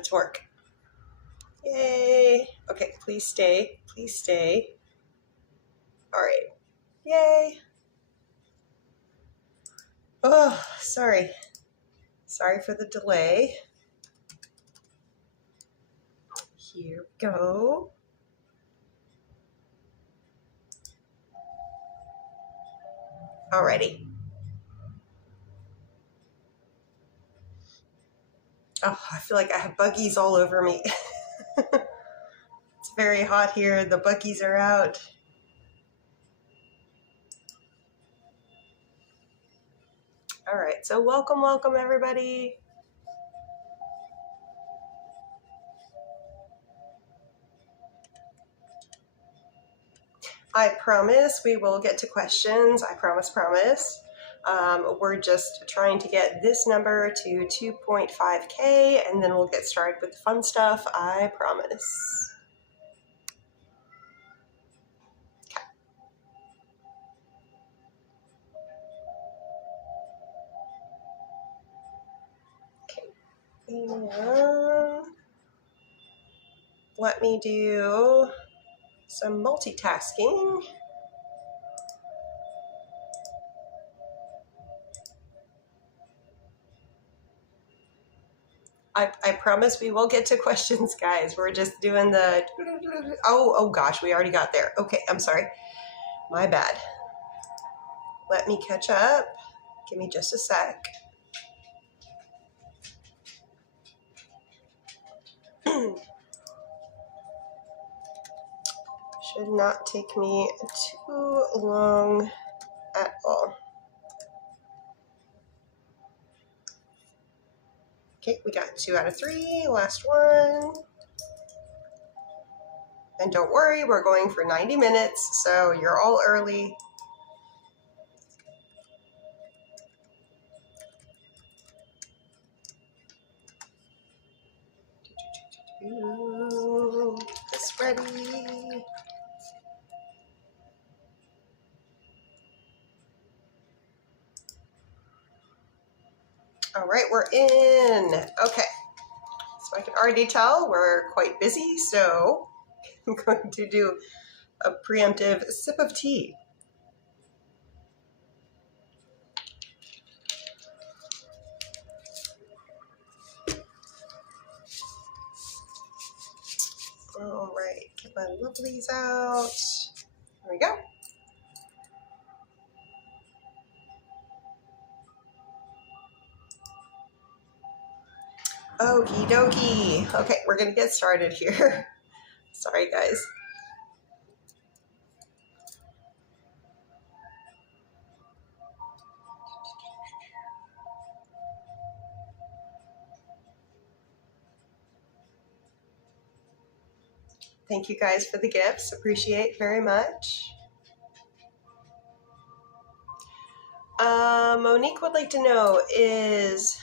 it to work. Yay. Okay, please stay. Please stay. All right. Yay. Oh, sorry. Sorry for the delay. Here we go. Alrighty. Oh, I feel like I have buggies all over me. It's very hot here. The buggies are out. All right, so welcome everybody. I promise we will get to questions. I promise. We're just trying to get this number to 2.5K and then we'll get started with the fun stuff. I promise. And let me do some multitasking. I promise we will get to questions, guys. We're just doing the, oh gosh, we already got there. Okay, I'm sorry. My bad. Let me catch up. Give me just a sec. Should not take me too long at all. Okay, we got 2 out of 3, last one. And don't worry, we're going for 90 minutes, so you're all early. This ready. All right, we're in. Okay, so I can already tell we're quite busy, so I'm going to do a preemptive sip of tea. All right, get my lovelies out. There we go. Okie dokie. Okay, we're gonna get started here. Sorry, guys. Thank you guys for the gifts. Appreciate very much. Monique would like to know is,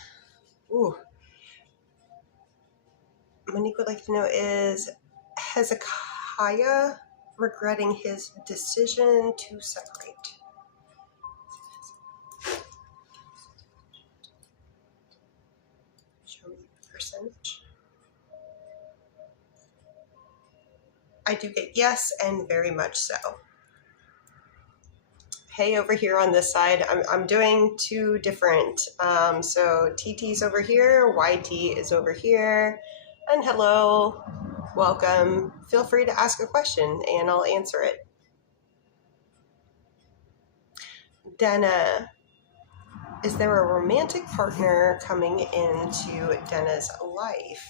Monique would like to know is Hezekiah regretting his decision to separate? Show me the percentage. I do get yes, and very much so. Hey, over here on this side, I'm doing 2 different. So TT's over here, YT is over here, and hello, welcome. Feel free to ask a question and I'll answer it. Dana, is there a romantic partner coming into Dana's life?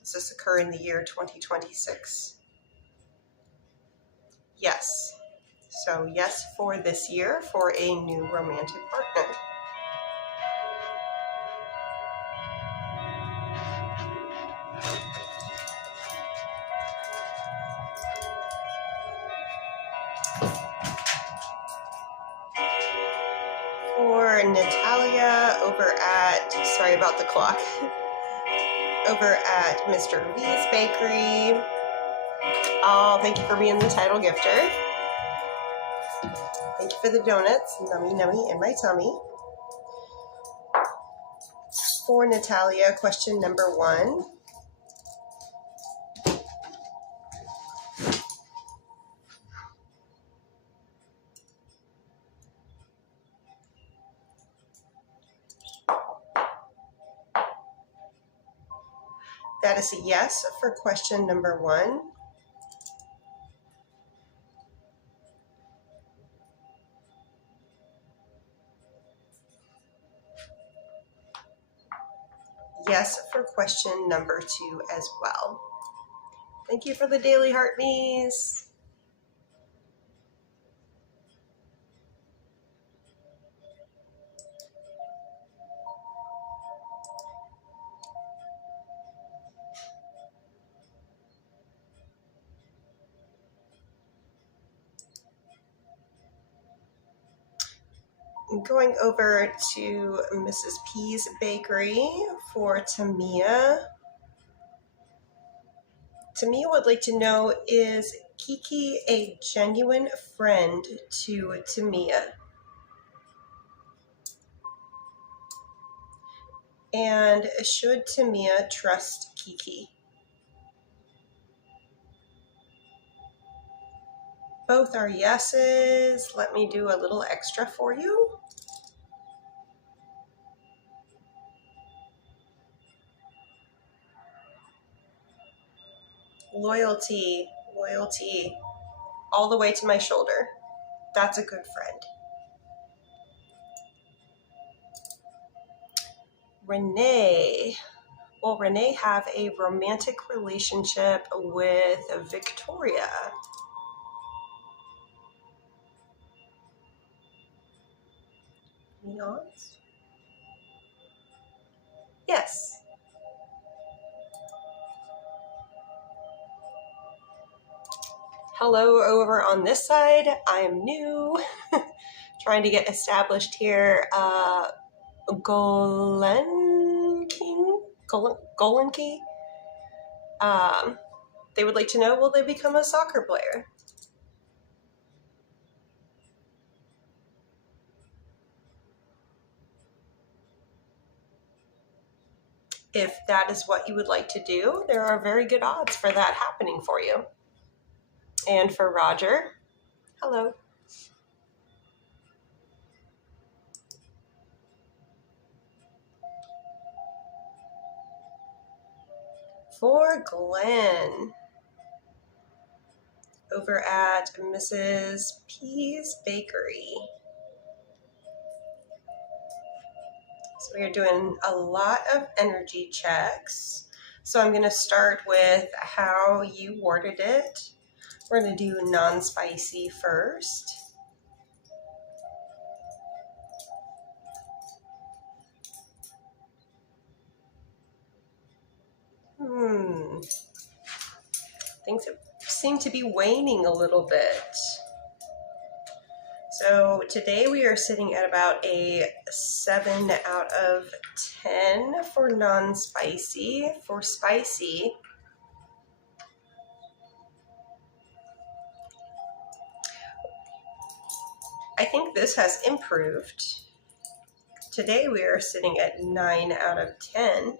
Does this occur in the year 2026? Yes. So yes for this year for a new romantic partner. For Natalia over at, sorry about the clock, over at Mr. V's Bakery. Oh, thank you for being the title gifter. Thank you for the donuts, nummy nummy in my tummy. For Natalia, question number 1. That is a yes for question number 1. Yes for question number 2 as well. Thank you for the daily heart me's. I'm going over to Mrs. P's bakery for Tamia. Tamia would like to know, is Kiki a genuine friend to Tamia? And should Tamia trust Kiki? Both are yeses. Let me do a little extra for you. Loyalty, loyalty, all the way to my shoulder. That's a good friend. Renee. Will Renee have a romantic relationship with Victoria? Any odds? Yes. Hello over on this side. I'm new. Trying to get established here. Golen Key. They would like to know, will they become a soccer player? If that is what you would like to do, there are very good odds for that happening for you. And for Roger, hello. For Glenn, over at Mrs. P's Bakery. So we are doing a lot of energy checks. So I'm going to start with how you worded it. We're going to do non-spicy first. Things seem to be waning a little bit. So today we are sitting at about a 7 out of 10 for non-spicy. For spicy, I think this has improved. Today we are sitting at 9 out of 10.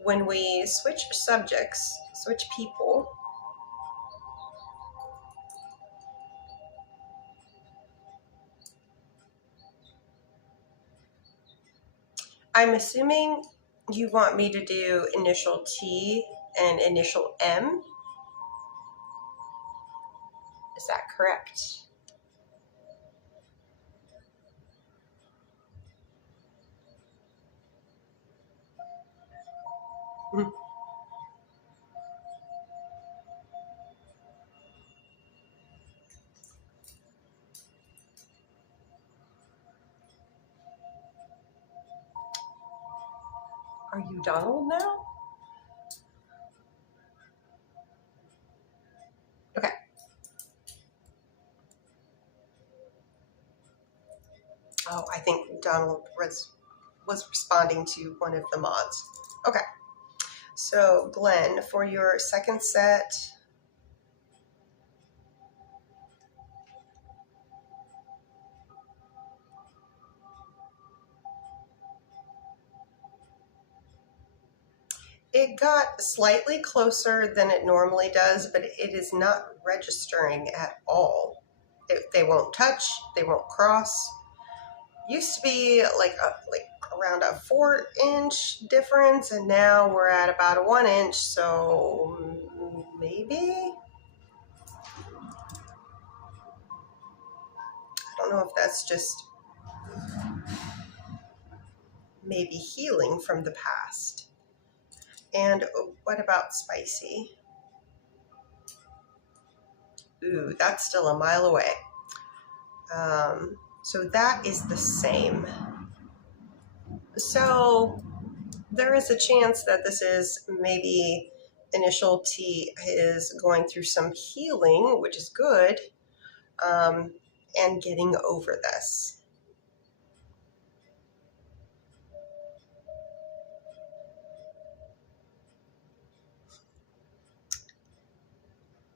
When we switch subjects, switch people, I'm assuming you want me to do initial T and initial M. Is that correct? Are you Donald now? Okay. Oh, I think Donald was responding to one of the mods. Okay. So, Glenn, for your second set, It got slightly closer than it normally does, but it is not registering at all. They won't touch, they won't cross. Used to be like around a 4-inch difference, and now we're at about a 1-inch, so maybe? I don't know if that's just maybe healing from the past. And what about spicy? Ooh, that's still a mile away. So that is the same. So there is a chance that this is maybe initial T is going through some healing, which is good, and getting over this.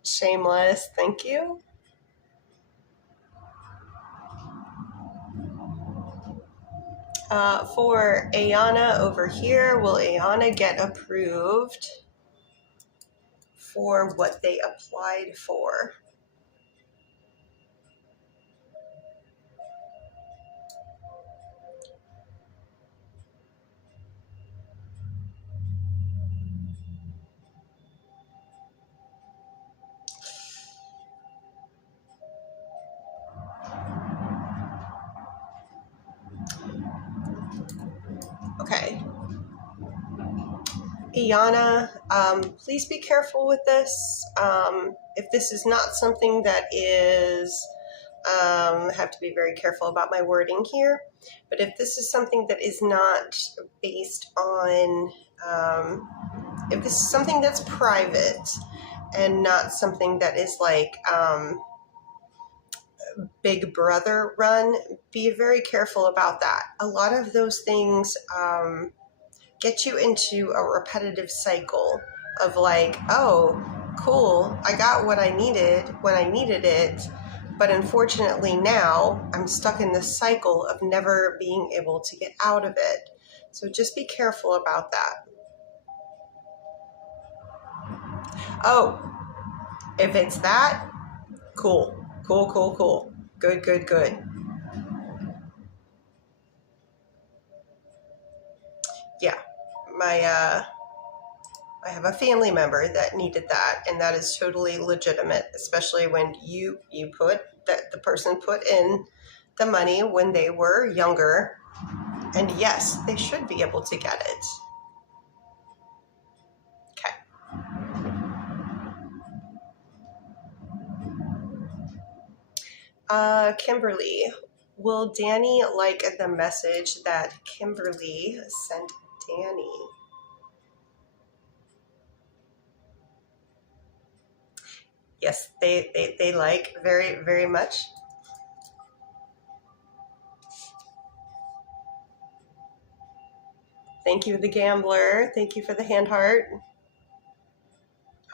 Shameless, thank you. For Ayana over here, will Ayana get approved for what they applied for? Okay. Ayana, please be careful with this. If this is not something that is, I have to be very careful about my wording here, but if this is something that is not based on, if this is something that's private and not something that is like Big Brother run, be very careful about that. A lot of those things get you into a repetitive cycle of like, oh, cool, I got what I needed when I needed it, but unfortunately now I'm stuck in this cycle of never being able to get out of it. So just be careful about that. Oh, if it's that, cool. Good. Yeah, I have a family member that needed that, and that is totally legitimate, especially when you put that the person put in the money when they were younger, and yes, they should be able to get it. Okay. Kimberly, will Danny like the message that Kimberly sent Danny? Yes, they like very, very much. Thank you, the gambler. Thank you for the hand heart.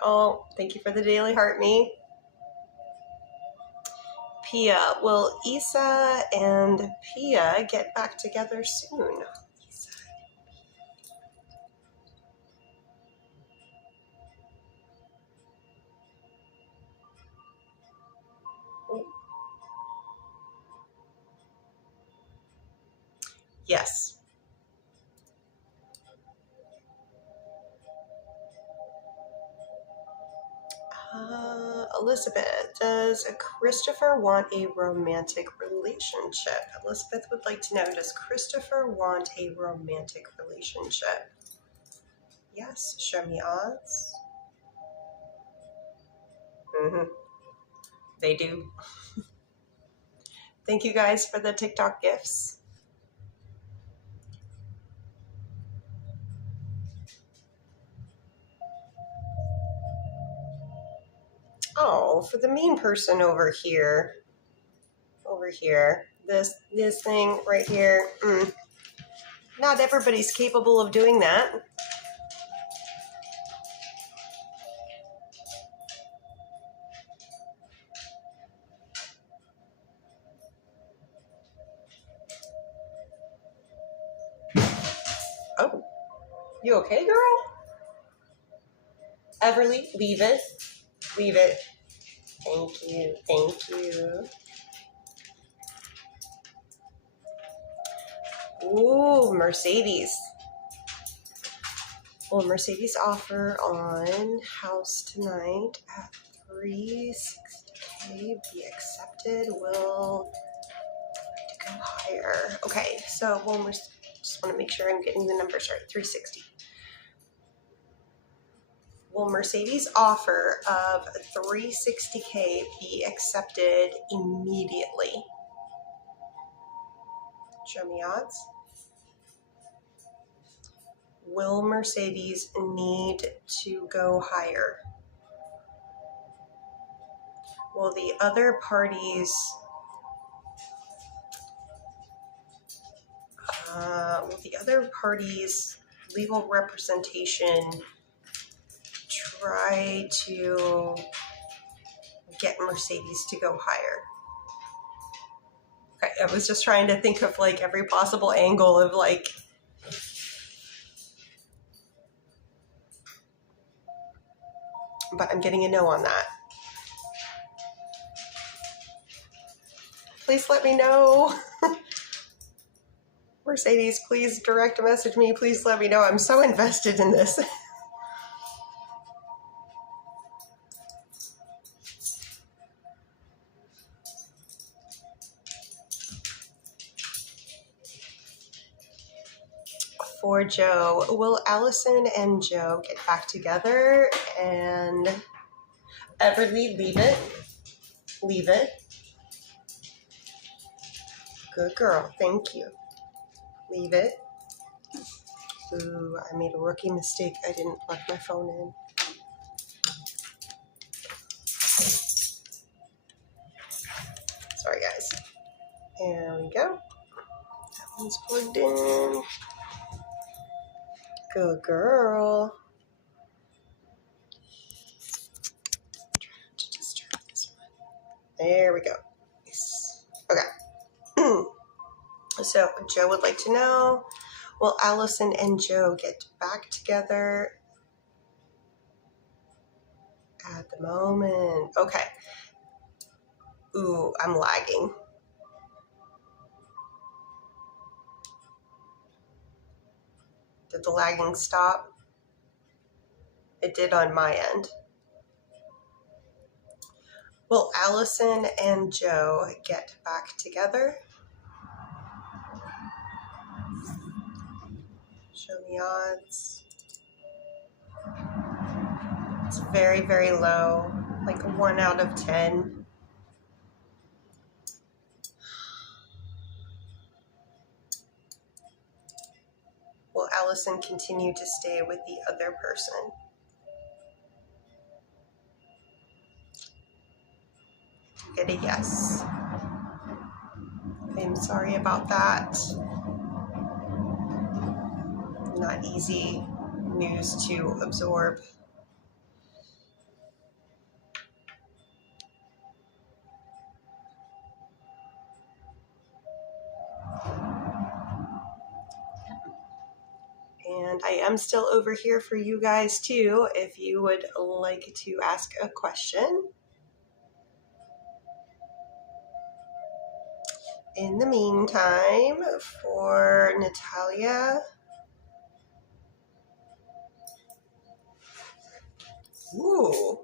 Oh, thank you for the daily heart me. Pia, will Isa and Pia get back together soon? Yes. Elizabeth, does Christopher want a romantic relationship? Elizabeth would like to know, does Christopher want a romantic relationship? Yes, show me odds. They do. Thank you guys for the TikTok gifts. Oh, for the mean person over here. This thing right here. Not everybody's capable of doing that. Oh, you okay, girl? Everly, leave it. Leave it. Thank you. Thank you. Ooh, Mercedes. Well, Mercedes offer on house tonight at 360K be accepted. Will go higher. Okay, so we'll just want to make sure I'm getting the numbers right. 360. Will Mercedes offer of 360K be accepted immediately? Show me odds. Will Mercedes need to go higher? Will the other parties legal representation try to get Mercedes to go higher? Okay, I was just trying to think of like every possible angle of like, but I'm getting a no on that. Please let me know. Mercedes, please direct message me. Please let me know. I'm so invested in this. For Joe, will Allison and Joe get back together? And Everly, leave it. Leave it. Good girl. Thank you. Leave it. Ooh, I made a rookie mistake. I didn't plug my phone in. Sorry, guys. There we go. That one's plugged in. Good girl. Just turn this one. There we go. Nice. Okay. So Joe would like to know, will Allison and Joe get back together at the moment? Okay. Ooh, I'm lagging. Did the lagging stop? It did on my end. Will Allison and Joe get back together? Show me odds. It's very, very low, like 1 out of 10. Will Allison continue to stay with the other person? Get a yes. I'm sorry about that. Not easy news to absorb. And I am still over here for you guys too, if you would like to ask a question. In the meantime, for Natalia, ooh,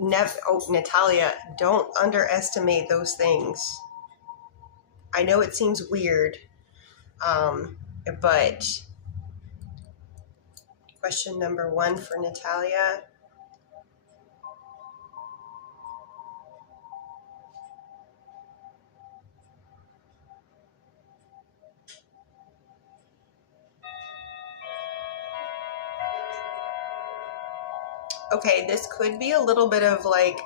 Natalia, don't underestimate those things. I know it seems weird, but question number 1 for Natalia. Okay, this could be a little bit of like,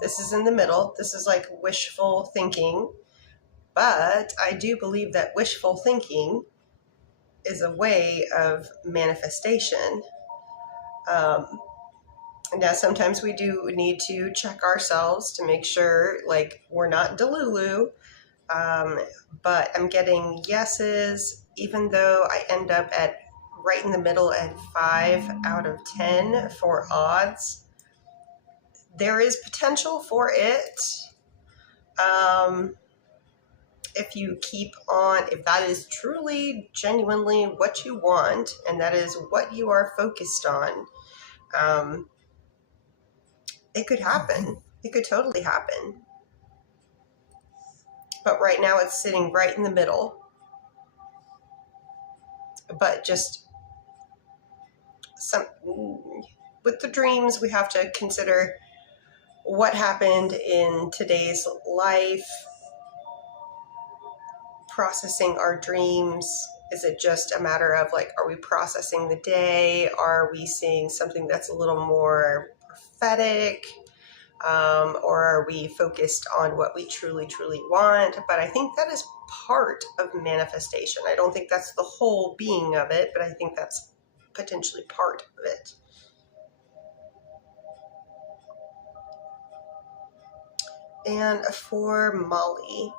this is in the middle. This is like wishful thinking, but I do believe that wishful thinking is a way of manifestation. Now, sometimes we do need to check ourselves to make sure like we're not delulu, but I'm getting yeses, even though I end up at right in the middle at 5 out of 10 for odds. There is potential for it. If you keep on, if that is truly, genuinely what you want, and that is what you are focused on, it could happen. It could totally happen. But right now it's sitting right in the middle. But just with the dreams, we have to consider what happened in today's life, processing our dreams. Is it just a matter of like, are we processing the day? Are we seeing something that's a little more prophetic? Or are we focused on what we truly, truly want? But I think that is part of manifestation. I don't think that's the whole being of it, but I think that's potentially part of it. And for Molly,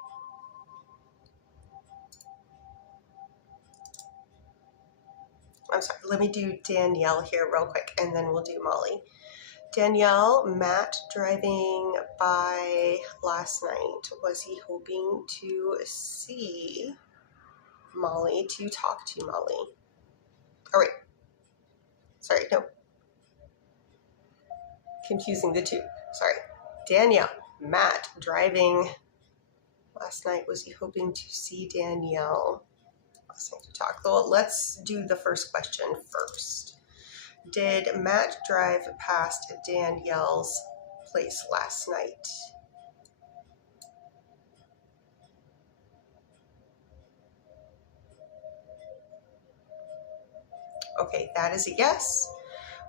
I'm sorry, let me do Danielle here real quick, and then we'll do Molly. Danielle, Matt driving by last night. Was he hoping to see Molly, to talk to Molly? Oh, wait. Sorry, no. Confusing the two. Sorry. Danielle, Matt driving last night. Was he hoping to see Danielle last night to talk? Well, let's do the first question first. Did Matt drive past Danielle's place last night? Okay, that is a yes.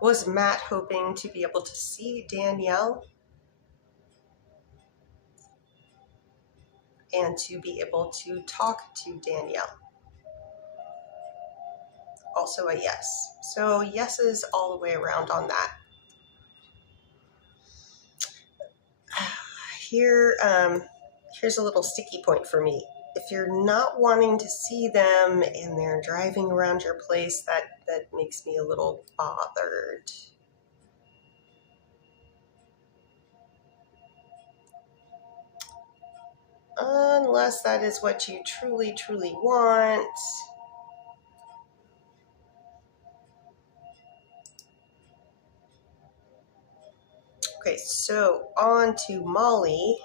Was Matt hoping to be able to see Danielle and to be able to talk to Danielle? Also a yes. So yeses all the way around on that. Here's a little sticky point for me. If you're not wanting to see them and they're driving around your place, that makes me a little bothered. Unless that is what you truly, truly want. Okay, so on to Molly.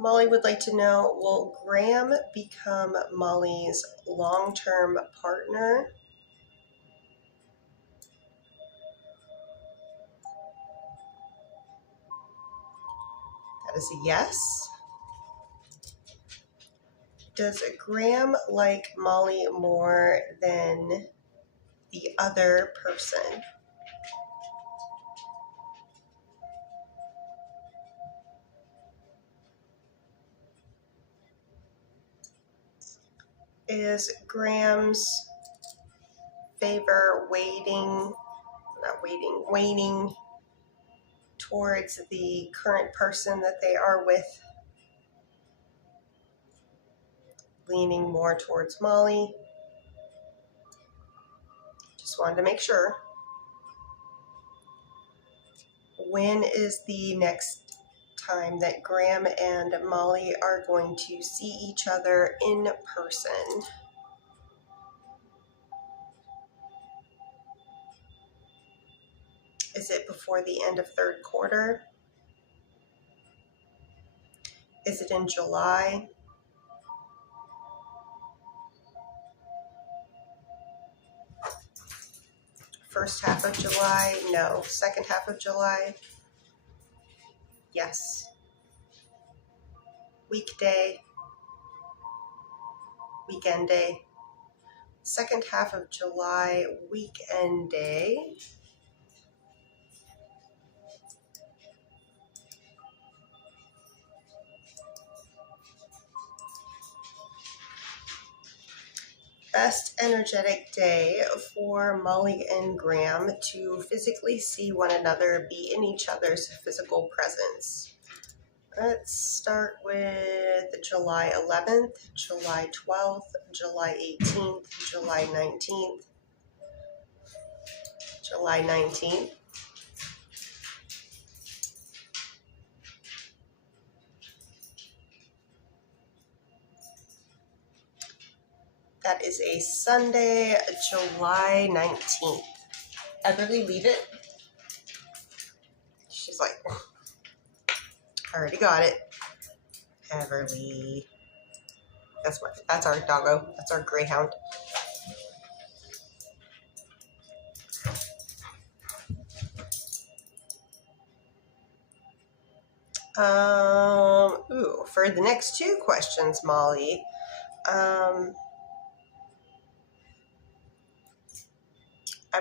Molly would like to know, will Graham become Molly's long-term partner? That is a yes. Does Graham like Molly more than the other person? Is Graham's favor waning towards the current person that they are with? Leaning more towards Molly? Just wanted to make sure. When is the next time that Graham and Molly are going to see each other in person? Is it before the end of third quarter? Is it in July? First half of July? No. Second half of July? Yes. Weekday? Weekend day? Second half of July, weekend day. Best energetic day for Molly and Graham to physically see one another, be in each other's physical presence. Let's start with July 11th, July 12th, July 18th, July 19th, July 19th. That is a Sunday, July 19th. Everly, leave it. She's like, I already got it. Everly. That's our doggo. That's our greyhound. For the next two questions, Molly, I'm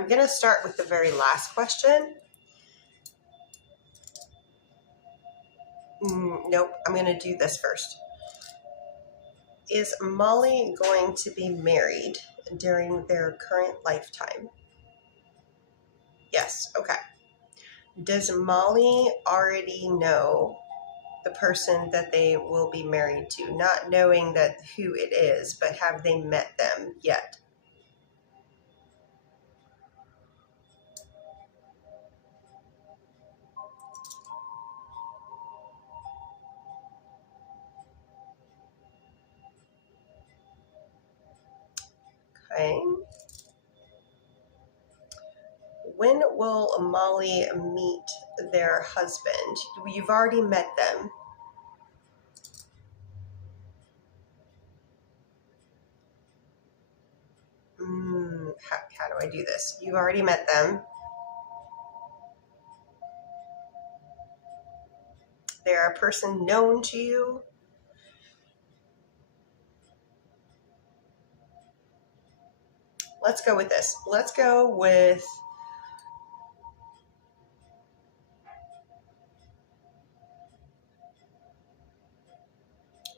going to start with the very last question. Nope, I'm going to do this first. Is Molly going to be married during their current lifetime? Yes, okay. Does Molly already know the person that they will be married to, not knowing that who it is, but have they met them yet? Okay. When will Molly meet their husband? You've already met them. How do I do this? You've already met them. They're a person known to you. Let's go with this. Let's go with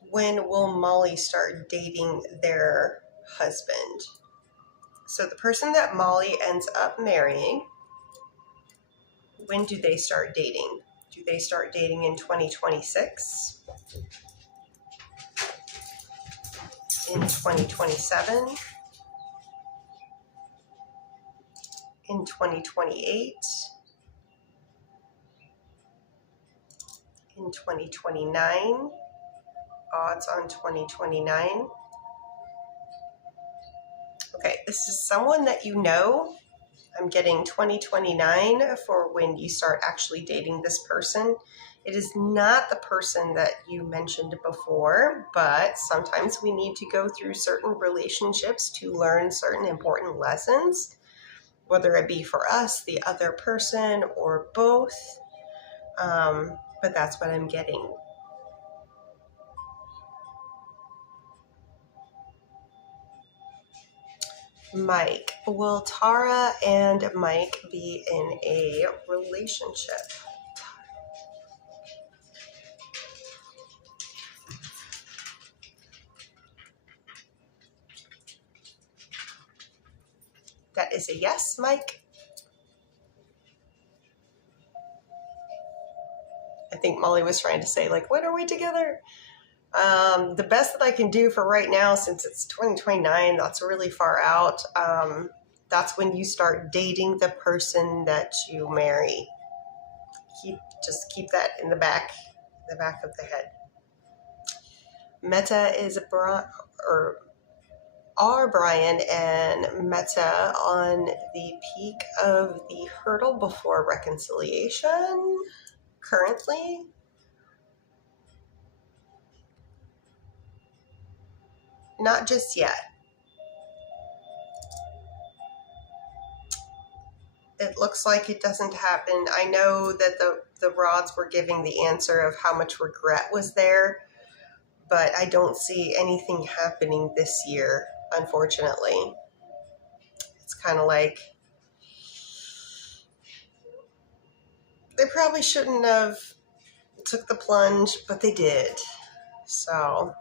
when will Molly start dating their husband? So the person that Molly ends up marrying, when do they start dating? Do they start dating in 2026? In 2027? In 2028? In 2029? Odds on 2029. Okay, this is someone that you know. I'm getting 2029 for when you start actually dating this person. It is not the person that you mentioned before, but sometimes we need to go through certain relationships to learn certain important lessons, whether it be for us, the other person, or both. But that's what I'm getting. Mike. Will Tara and Mike be in a relationship? That is a yes, Mike. I think Molly was trying to say, like, when are we together? The best that I can do for right now, since it's 2029, that's really far out. That's when you start dating the person that you marry. Just keep that in the back of the head. Meta is are Brian and Meta on the peak of the hurdle before reconciliation currently? Not just yet. It looks like it doesn't happen. I know that the rods were giving the answer of how much regret was there, but I don't see anything happening this year, unfortunately. It's kind of like they probably shouldn't have took the plunge, but they did. So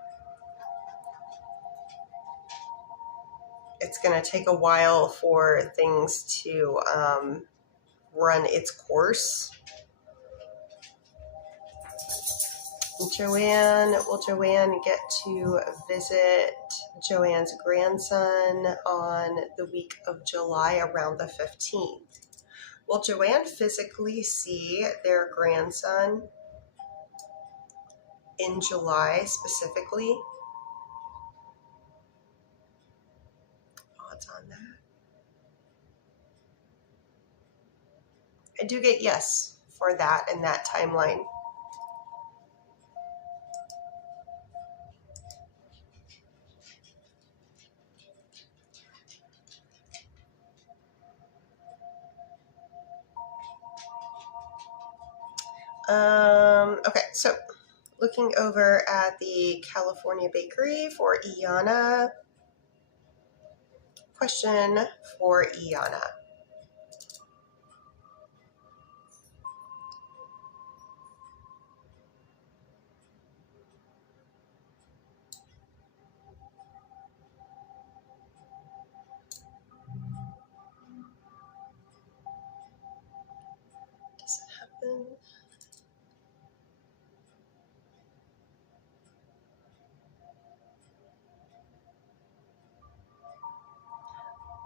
it's going to take a while for things to run its course. Joanne, will Joanne get to visit Joanne's grandson on the week of July around the 15th? Will Joanne physically see their grandson in July specifically? Odds on that. I do get yes for that and that timeline. Okay, so looking over at the California Bakery for Iana. Question for Iana. Does it happen?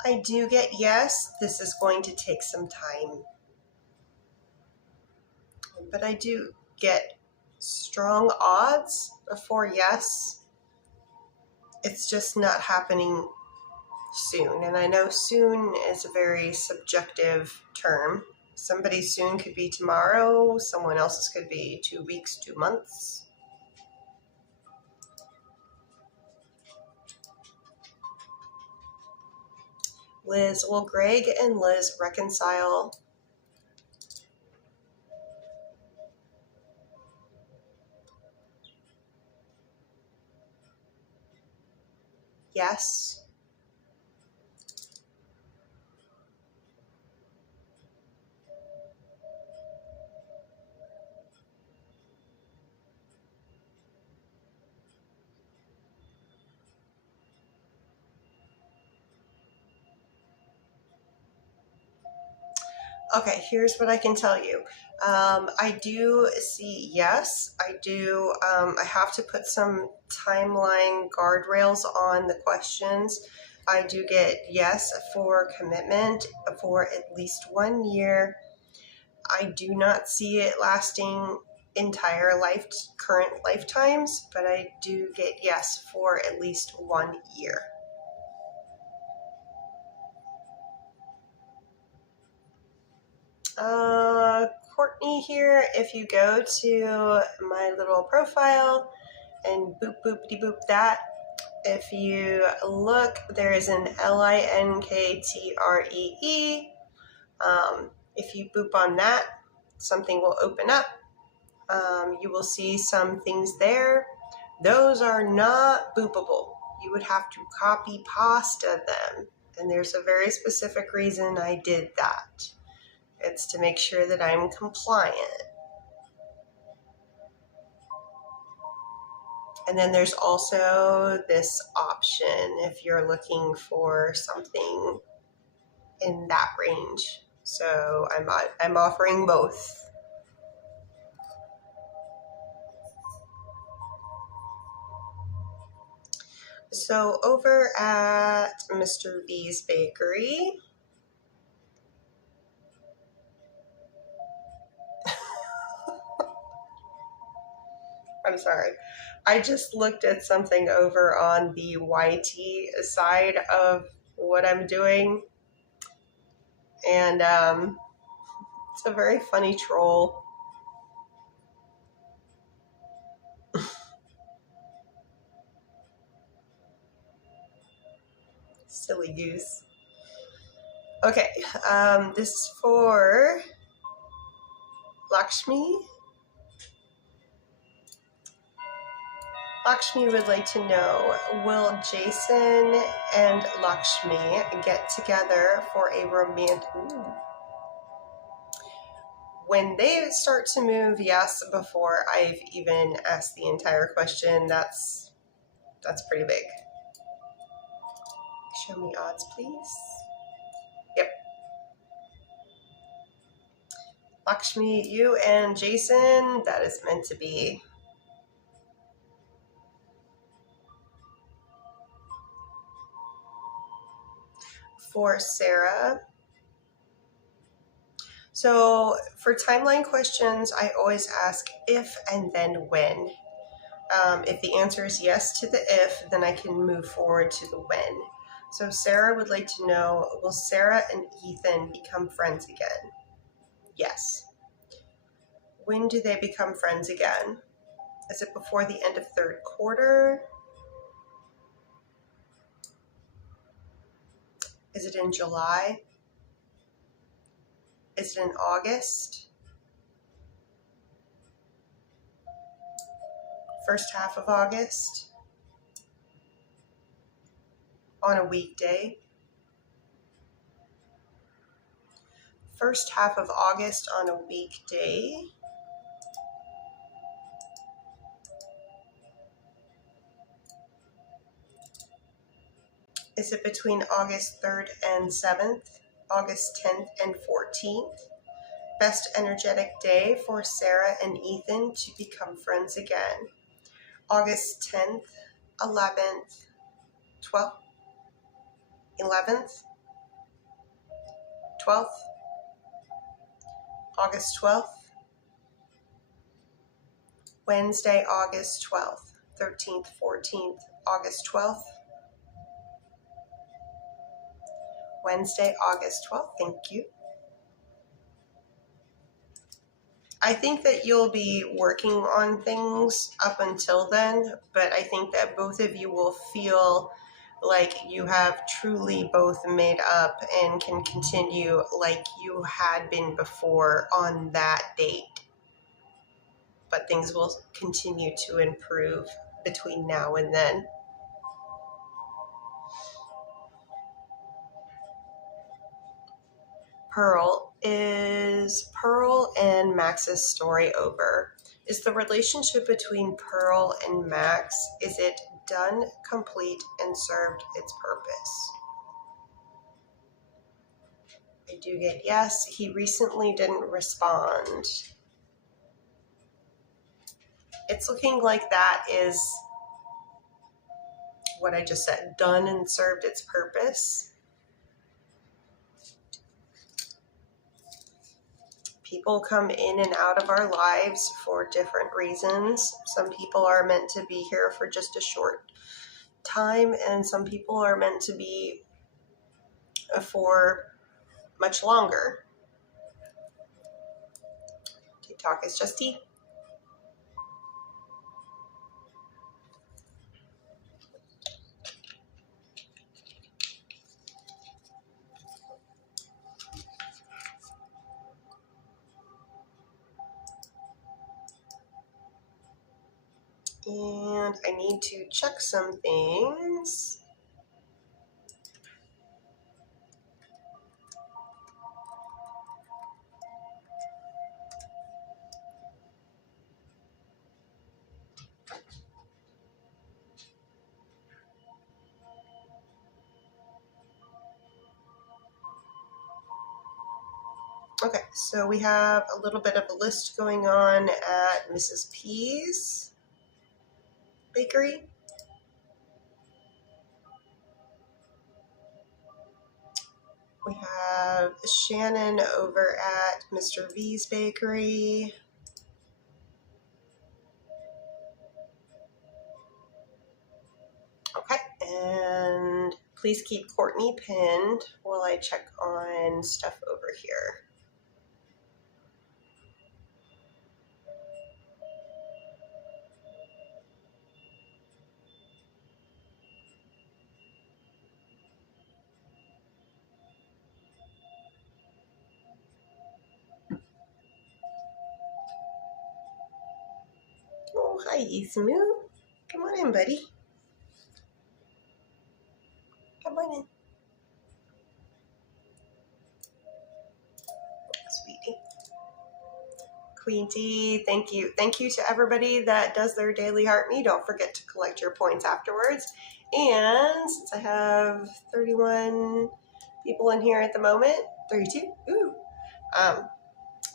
I do get yes. This is going to take some time. But I do get strong odds before yes. It's just not happening soon. And I know soon is a very subjective term. Somebody's soon could be tomorrow. Someone else's could be 2 weeks, 2 months. Liz, will Greg and Liz reconcile? Yes. Okay, here's what I can tell you. I do see yes. I do. I have to put some timeline guardrails on the questions. I do get yes for commitment for at least 1 year. I do not see it lasting entire current lifetimes, but I do get yes for at least 1 year. Courtney here, if you go to my little profile and boop boopity boop that, if you look, there is an LINKTREE. If you boop on that, something will open up. You will see some things there. Those are not boopable. You would have to copy pasta them. And there's a very specific reason I did that. It's to make sure that I'm compliant. And then there's also this option if you're looking for something in that range. So I'm offering both. So over at Mr. V's Bakery, I'm sorry. I just looked at something over on the YT side of what I'm doing. And it's a very funny troll. Silly goose. Okay, this is for Lakshmi. Lakshmi would like to know, will Jason and Lakshmi get together for a romantic... When they start to move, yes, before I've even asked the entire question, that's pretty big. Show me odds, please. Yep. Lakshmi, you and Jason, that is meant to be. for Sarah. So for timeline questions, I always ask if and then when. If the answer is yes to the if, then I can move forward to the when. So Sarah would like to know, will Sarah and Ethan become friends again? Yes. When do they become friends again? Is it before the end of third quarter? Is it in July? Is it in August? First half of August? On a weekday? First half of August on a weekday? Is it between August 3rd and 7th? August 10th and 14th? Best energetic day for Sarah and Ethan to become friends again. August 10th, 11th, 12th, 11th, 12th, August 12th, Wednesday, August 12th, 13th, 14th, August 12th, Wednesday, August 12th. Thank you. I think that you'll be working on things up until then, but I think that both of you will feel like you have truly both made up and can continue like you had been before on that date. But things will continue to improve between now and then. Pearl, is Pearl and Max's story over? Is the relationship between Pearl and Max, is it done, complete, and served its purpose? I do get yes. He recently didn't respond. It's looking like that is what I just said, done and served its purpose. People come in and out of our lives for different reasons. Some people are meant to be here for just a short time, and some people are meant to be for much longer. TikTok is just tea. And I need to check some things. Okay, so we have a little bit of a list going on at Mrs. P's bakery. We have Shannon over at Mr. V's bakery. Okay, and please keep Courtney pinned while I check on stuff over here. Oh, hi, Ismu. Come on in, buddy. Come on in. Sweetie. Queen T, thank you. Thank you to everybody that does their daily heart me. Don't forget to collect your points afterwards. And since I have 31 people in here at the moment, 32, ooh.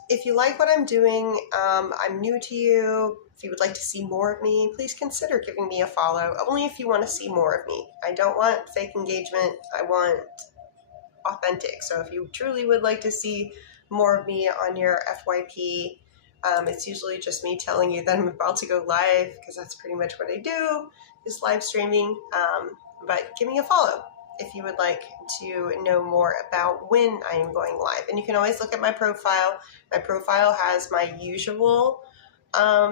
If you like what I'm doing, I'm new to you. If you would like to see more of me, please consider giving me a follow, only if you want to see more of me. I don't want fake engagement. I want authentic. So if you truly would like to see more of me on your FYP, it's usually just me telling you that I'm about to go live, because that's pretty much what I do, is live streaming. But give me a follow if you would like to know more about when I am going live. And you can always look at my profile. My profile has my usual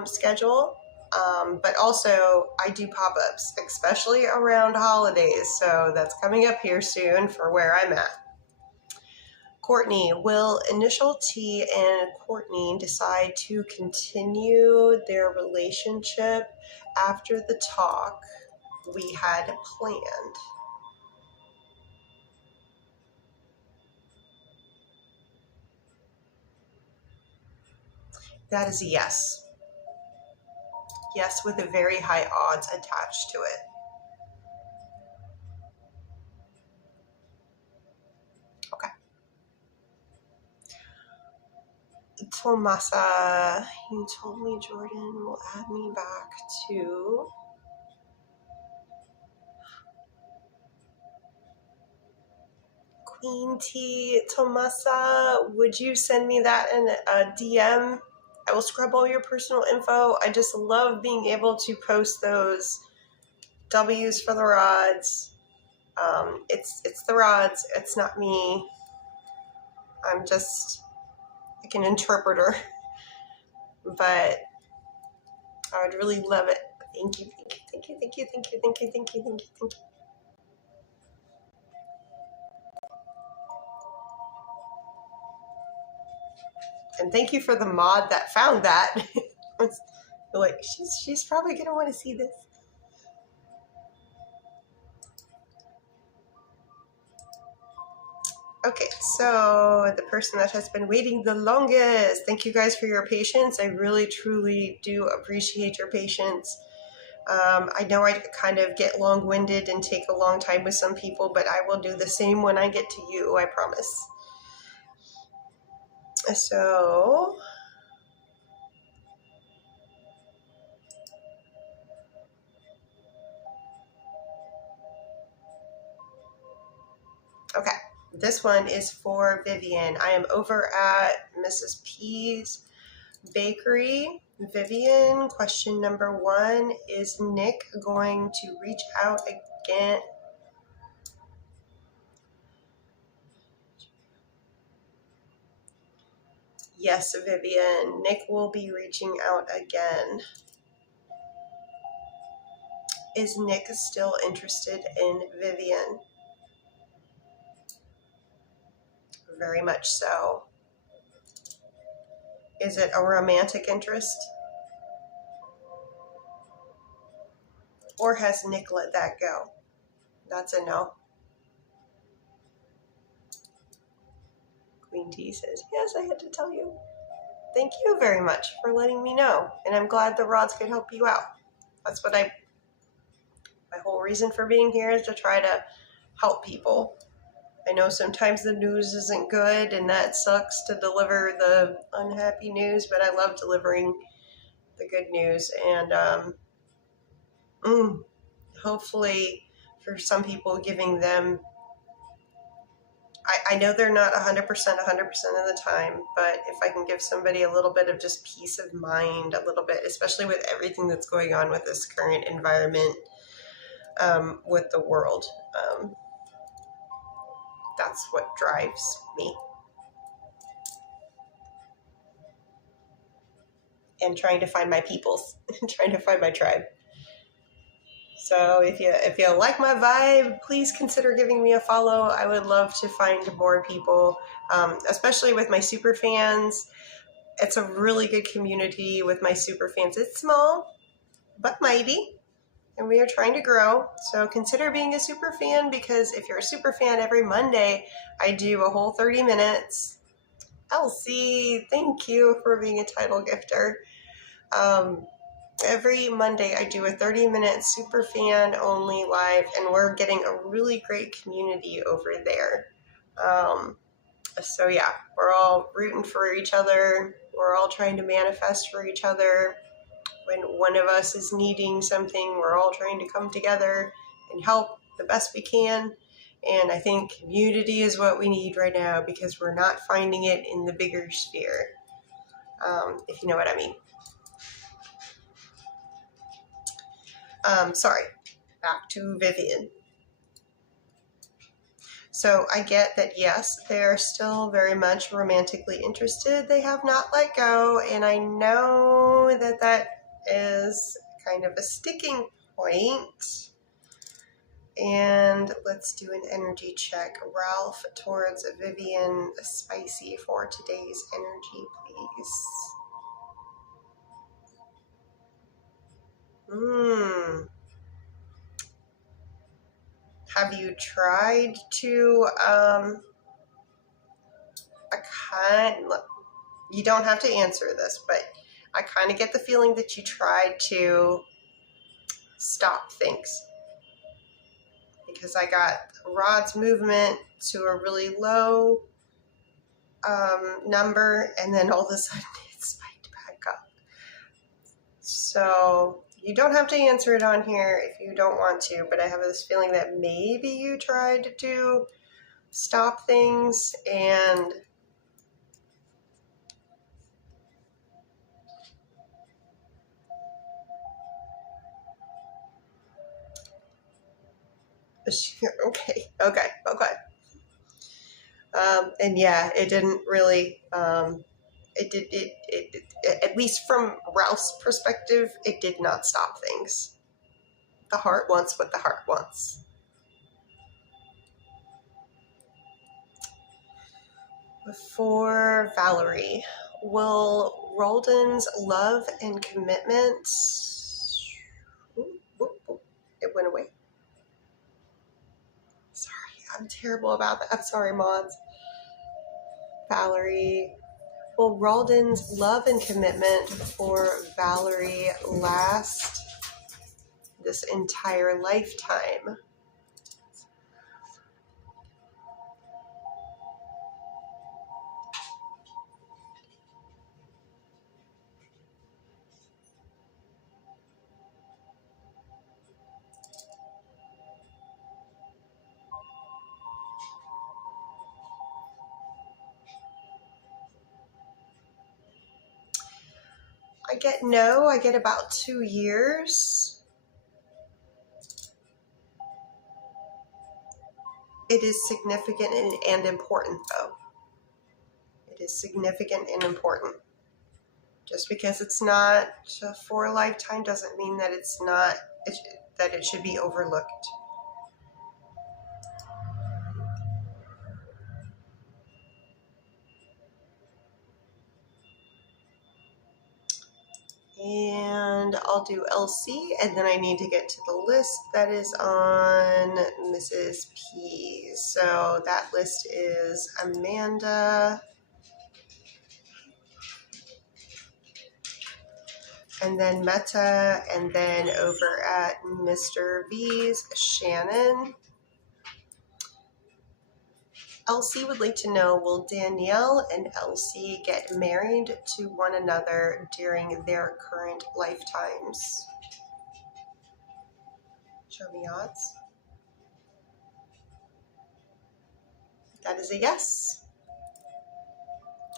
schedule, but also I do pop-ups, especially around holidays. So that's coming up here soon for where I'm at. Courtney, will Initial T and Courtney decide to continue their relationship after the talk we had planned? That is a yes. Yes, with a very high odds attached to it. Okay. Tomasa, you told me Jordan will add me back to... Queen T, Tomasa, would you send me that in a DM? I will scrub all your personal info. I just love being able to post those W's for the rods. It's the rods. It's not me. I'm just like an interpreter. But I would really love it. Thank you, thank you, thank you, thank you, thank you, thank you, thank you, thank you, thank you. And thank you for the mod that found that. Like, she's probably gonna want to see this. Okay, so the person that has been waiting the longest, thank you guys for your patience. I really, truly do appreciate your patience. I know I kind of get long-winded and take a long time with some people, but I will do the same when I get to you, I promise. So... okay, this one is for Vivian. I am over at Mrs. P's Bakery. Vivian, question number 1, is Nick going to reach out again? Yes, Vivian, Nick will be reaching out again. Is Nick still interested in Vivian? Very much so. Is it a romantic interest? Or has Nick let that go? That's a no. Queen T says, yes, I had to tell you. Thank you very much for letting me know. And I'm glad the rods could help you out. That's what my whole reason for being here is to try to help people. I know sometimes the news isn't good and that sucks to deliver the unhappy news, but I love delivering the good news. And hopefully for some people, giving them, I know they're not 100% of the time, but if I can give somebody a little bit of just peace of mind, a little bit, especially with everything that's going on with this current environment, with the world, that's what drives me. And trying to find my peoples, trying to find my tribe. So if you like my vibe, please consider giving me a follow. I would love to find more people, especially with my super fans. It's a really good community with my super fans. It's small, but mighty, and we are trying to grow. So consider being a super fan, because if you're a super fan, every Monday I do a whole 30 minutes. Elsie, thank you for being a title gifter. Every Monday I do a 30-minute super fan only live, and we're getting a really great community over there. So yeah, we're all rooting for each other. We're all trying to manifest for each other. When one of us is needing something, we're all trying to come together and help the best we can. And I think community is what we need right now because we're not finding it in the bigger sphere, if you know what I mean. Sorry, back to Vivian. So I get that, yes, they're still very much romantically interested. They have not let go, and I know that that is kind of a sticking point. And let's do an energy check. Ralph towards Vivian, spicy for today's energy, please. Have you tried to, you don't have to answer this, but I kind of get the feeling that you tried to stop things. Because I got Rod's movement to a really low number, and then all of a sudden it spiked back up. So you don't have to answer it on here if you don't want to, but I have this feeling that maybe you tried to stop things and okay. And yeah, it didn't really, it, at least from Ralph's perspective, it did not stop things. The heart wants what the heart wants. For Valerie, will Roldan's love and commitment, it went away. Sorry, I'm terrible about that. I'm sorry, mods. Valerie, will Roldan's love and commitment for Valerie last this entire lifetime? I get no. I get about 2 years. It is significant and important, though. It is significant and important. Just because it's not for a lifetime doesn't mean that it's not, that it should be overlooked. And I'll do LC, and then I need to get to the list that is on Mrs. P. So that list is Amanda, and then Meta, and then over at Mr. V's, Shannon. Elsie would like to know, will Danielle and Elsie get married to one another during their current lifetimes? Show me odds. That is a yes.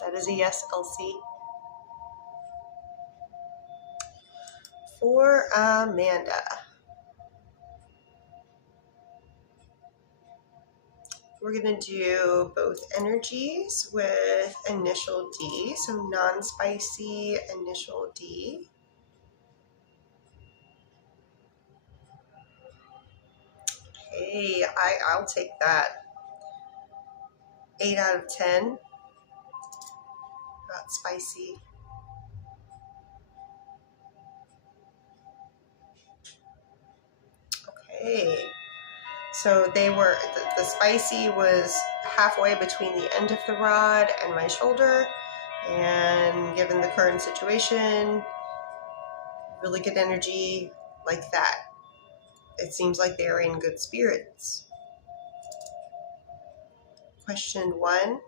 That is a yes, Elsie. For Amanda, we're going to do both energies with initial D, so non-spicy initial D. Okay, I'll take that. 8 out of 10. Not spicy. Okay. So they were, the spicy was halfway between the end of the rod and my shoulder. And given the current situation, really good energy like that. It seems like they're in good spirits. Question 1.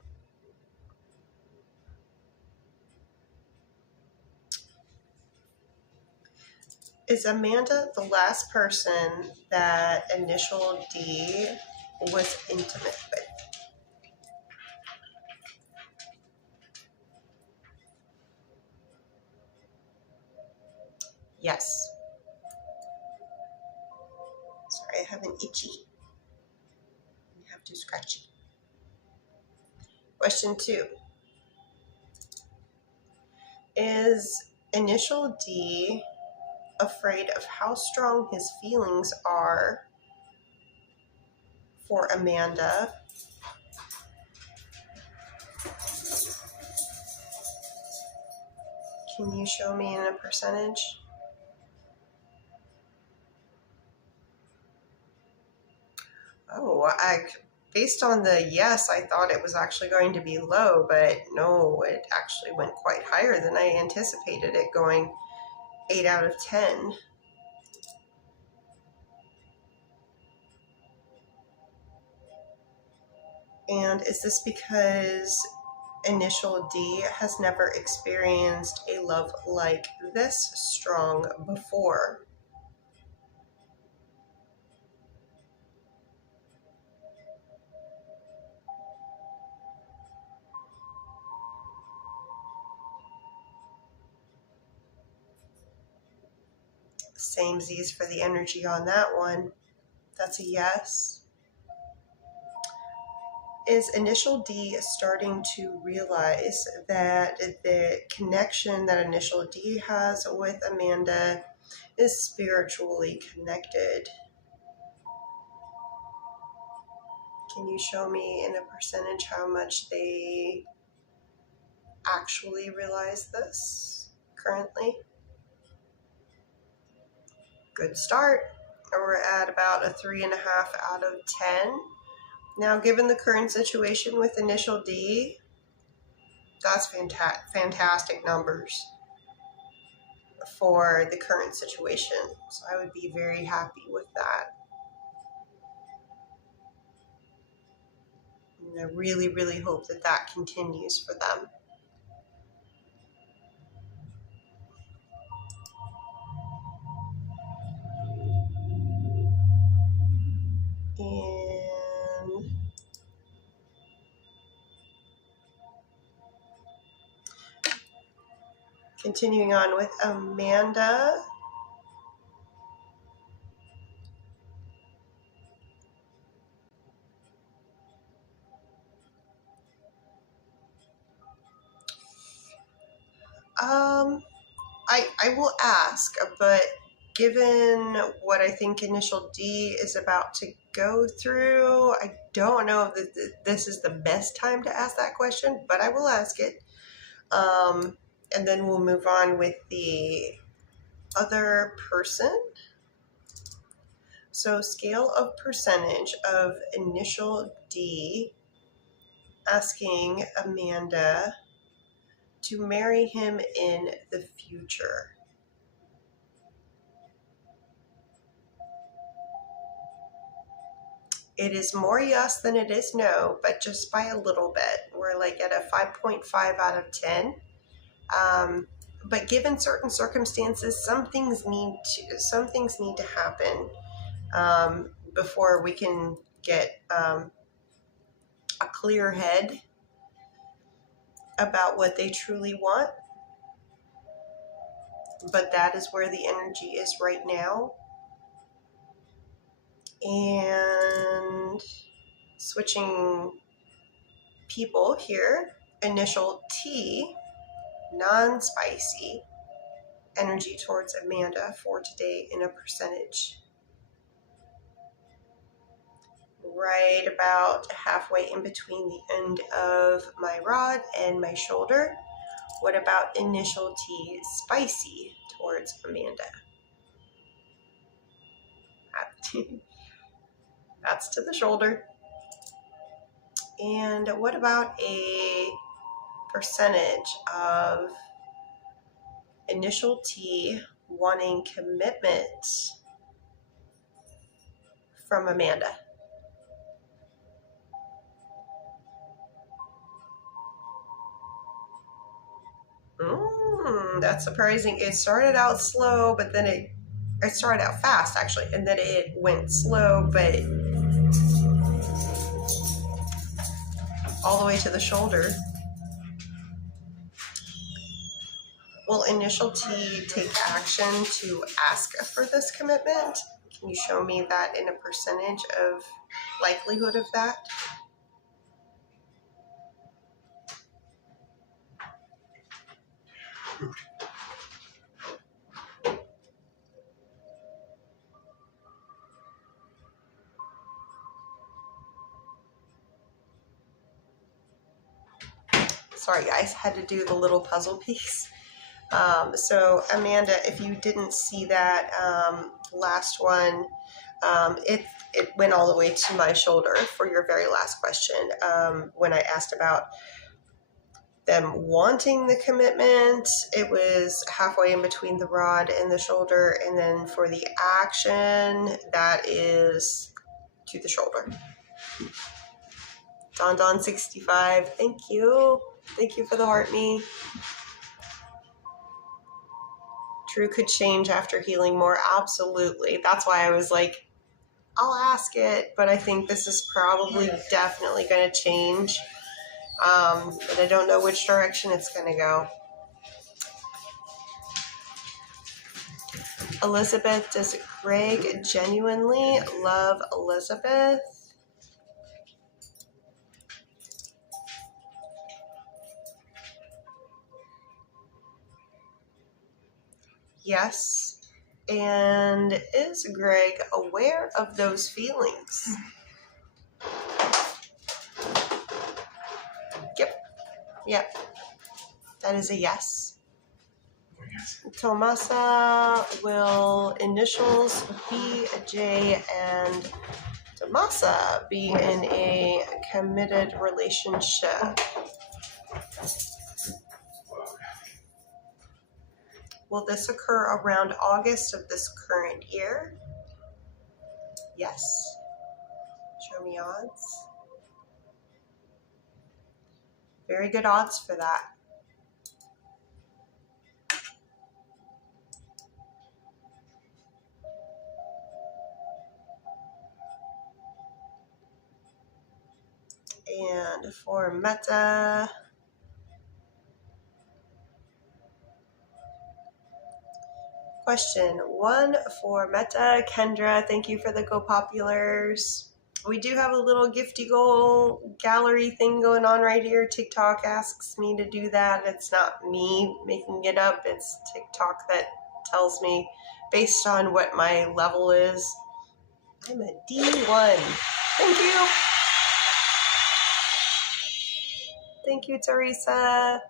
Is Amanda the last person that initial D was intimate with. Yes. Sorry, I have an itchy. I have to scratchy. Question 2. Is initial D afraid of how strong his feelings are for Amanda? Can you show me in a percentage? Oh, based on the yes, I thought it was actually going to be low, but no, it actually went quite higher than I anticipated it going. 8 out of 10. And is this because initial D has never experienced a love like this strong before? Same Z's for the energy on that one. That's a yes. Is initial D starting to realize that the connection that initial D has with Amanda is spiritually connected? Can you show me in a percentage how much they actually realize this currently? Good start. We're at about a 3.5 out of 10. Now, given the current situation with initial D, that's fantastic numbers for the current situation. So I would be very happy with that. And I really, really hope that that continues for them. And continuing on with Amanda. I will ask, but given what I think initial D is about to go through, I don't know if this is the best time to ask that question, but I will ask it. And then we'll move on with the other person. So scale of percentage of initial D asking Amanda to marry him in the future. It is more yes than it is no, but just by a little bit. We're like at a 5.5 out of 10. But given certain circumstances, some things need to happen before we can get a clear head about what they truly want. But that is where the energy is right now. And switching people here, initial T, non-spicy, energy towards Amanda for today in a percentage. Right about halfway in between the end of my rod and my shoulder. What about initial T, spicy towards Amanda? That's to the shoulder. And what about a percentage of initial T wanting commitment from Amanda? That's surprising. It started out slow, but then it started out fast actually, and then it went slow, but all the way to the shoulder. Will initial T take action to ask for this commitment? Can you show me that in a percentage of likelihood of that? Sorry guys, had to do the little puzzle piece. So Amanda, if you didn't see that last one, it went all the way to my shoulder for your very last question. When I asked about them wanting the commitment, it was halfway in between the rod and the shoulder, and then for the action, that is to the shoulder. Don 65, thank you. Thank you for the heart me. Drew could change after healing more. Absolutely. That's why I was like, I'll ask it, but I think this is probably definitely going to change. But I don't know which direction it's going to go. Elizabeth, does Greg genuinely love Elizabeth? Yes. And is Greg aware of those feelings? Yep. That is a yes. Tomasa, will initials B, J, and Tomasa be in a committed relationship? Will this occur around August of this current year? Yes. Show me odds. Very good odds for that. And for Meta, question 1 for Meta. Kendra, thank you for the Go Populars. We do have a little gifty goal gallery thing going on right here. TikTok asks me to do that. It's not me making it up. It's TikTok that tells me based on what my level is. I'm a D1. Thank you. Thank you, Teresa.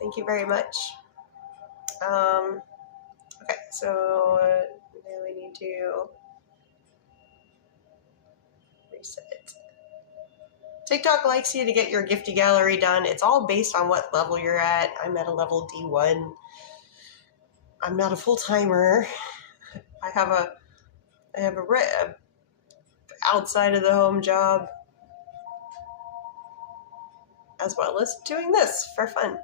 Thank you very much. Okay, so now we need to reset. TikTok likes you to get your gifty gallery done. It's all based on what level you're at. I'm at a level D1. I'm not a full-timer. I have a outside of the home job, as well as doing this for fun.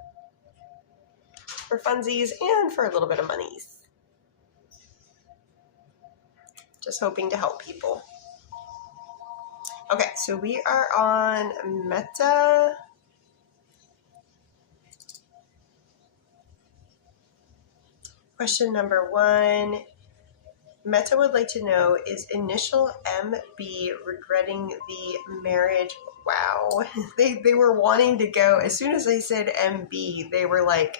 For funsies and for a little bit of monies. Just hoping to help people. Okay, so we are on Meta. Question number 1. Meta would like to know, is initial MB regretting the marriage? Wow. They were wanting to go. As soon as I said MB, they were like,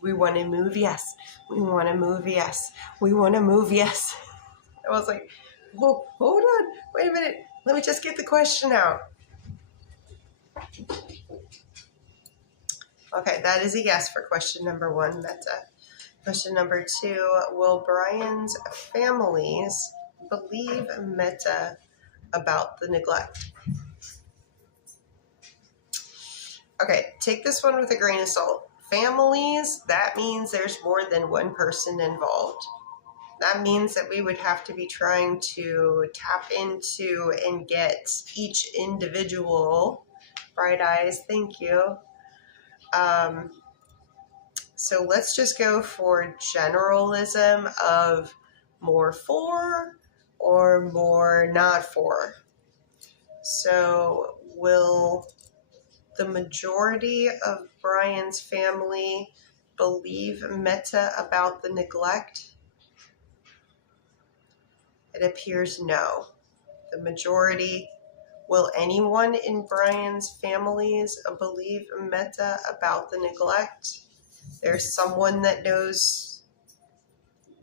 we want to move, yes. We want to move, yes. We want to move, yes. I was like, whoa, hold on. Wait a minute. Let me just get the question out. Okay, that is a yes for question number 1, Meta. Question number 2, will Brian's families believe Meta about the neglect? Okay, take this one with a grain of salt. Families, that means there's more than one person involved. That means that we would have to be trying to tap into and get each individual. Bright eyes, thank you. So let's just go for generalism of more for or more not for. So will the majority of Brian's family believe Meta about the neglect? It appears no. The majority. Will anyone in Brian's families believe Meta about the neglect? There's someone that knows,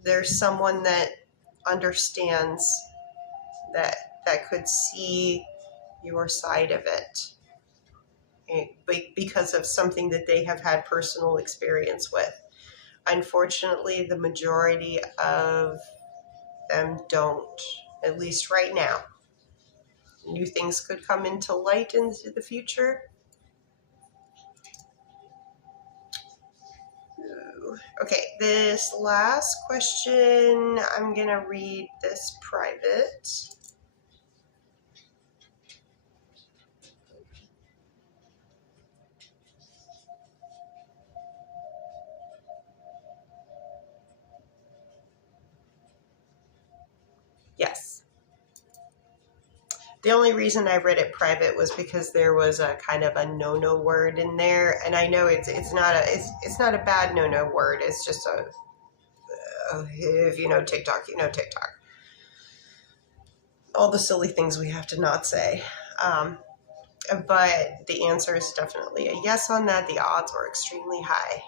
there's someone that understands that could see your side of it because of something that they have had personal experience with. Unfortunately, the majority of them don't, at least right now. New things could come into light into the future. Okay, this last question, I'm going to read this private. Yes. The only reason I read it private was because there was a kind of a no-no word in there, and I know it's not a bad no-no word. It's just if you know TikTok, you know TikTok. All the silly things we have to not say. But the answer is definitely a yes on that. The odds were extremely high.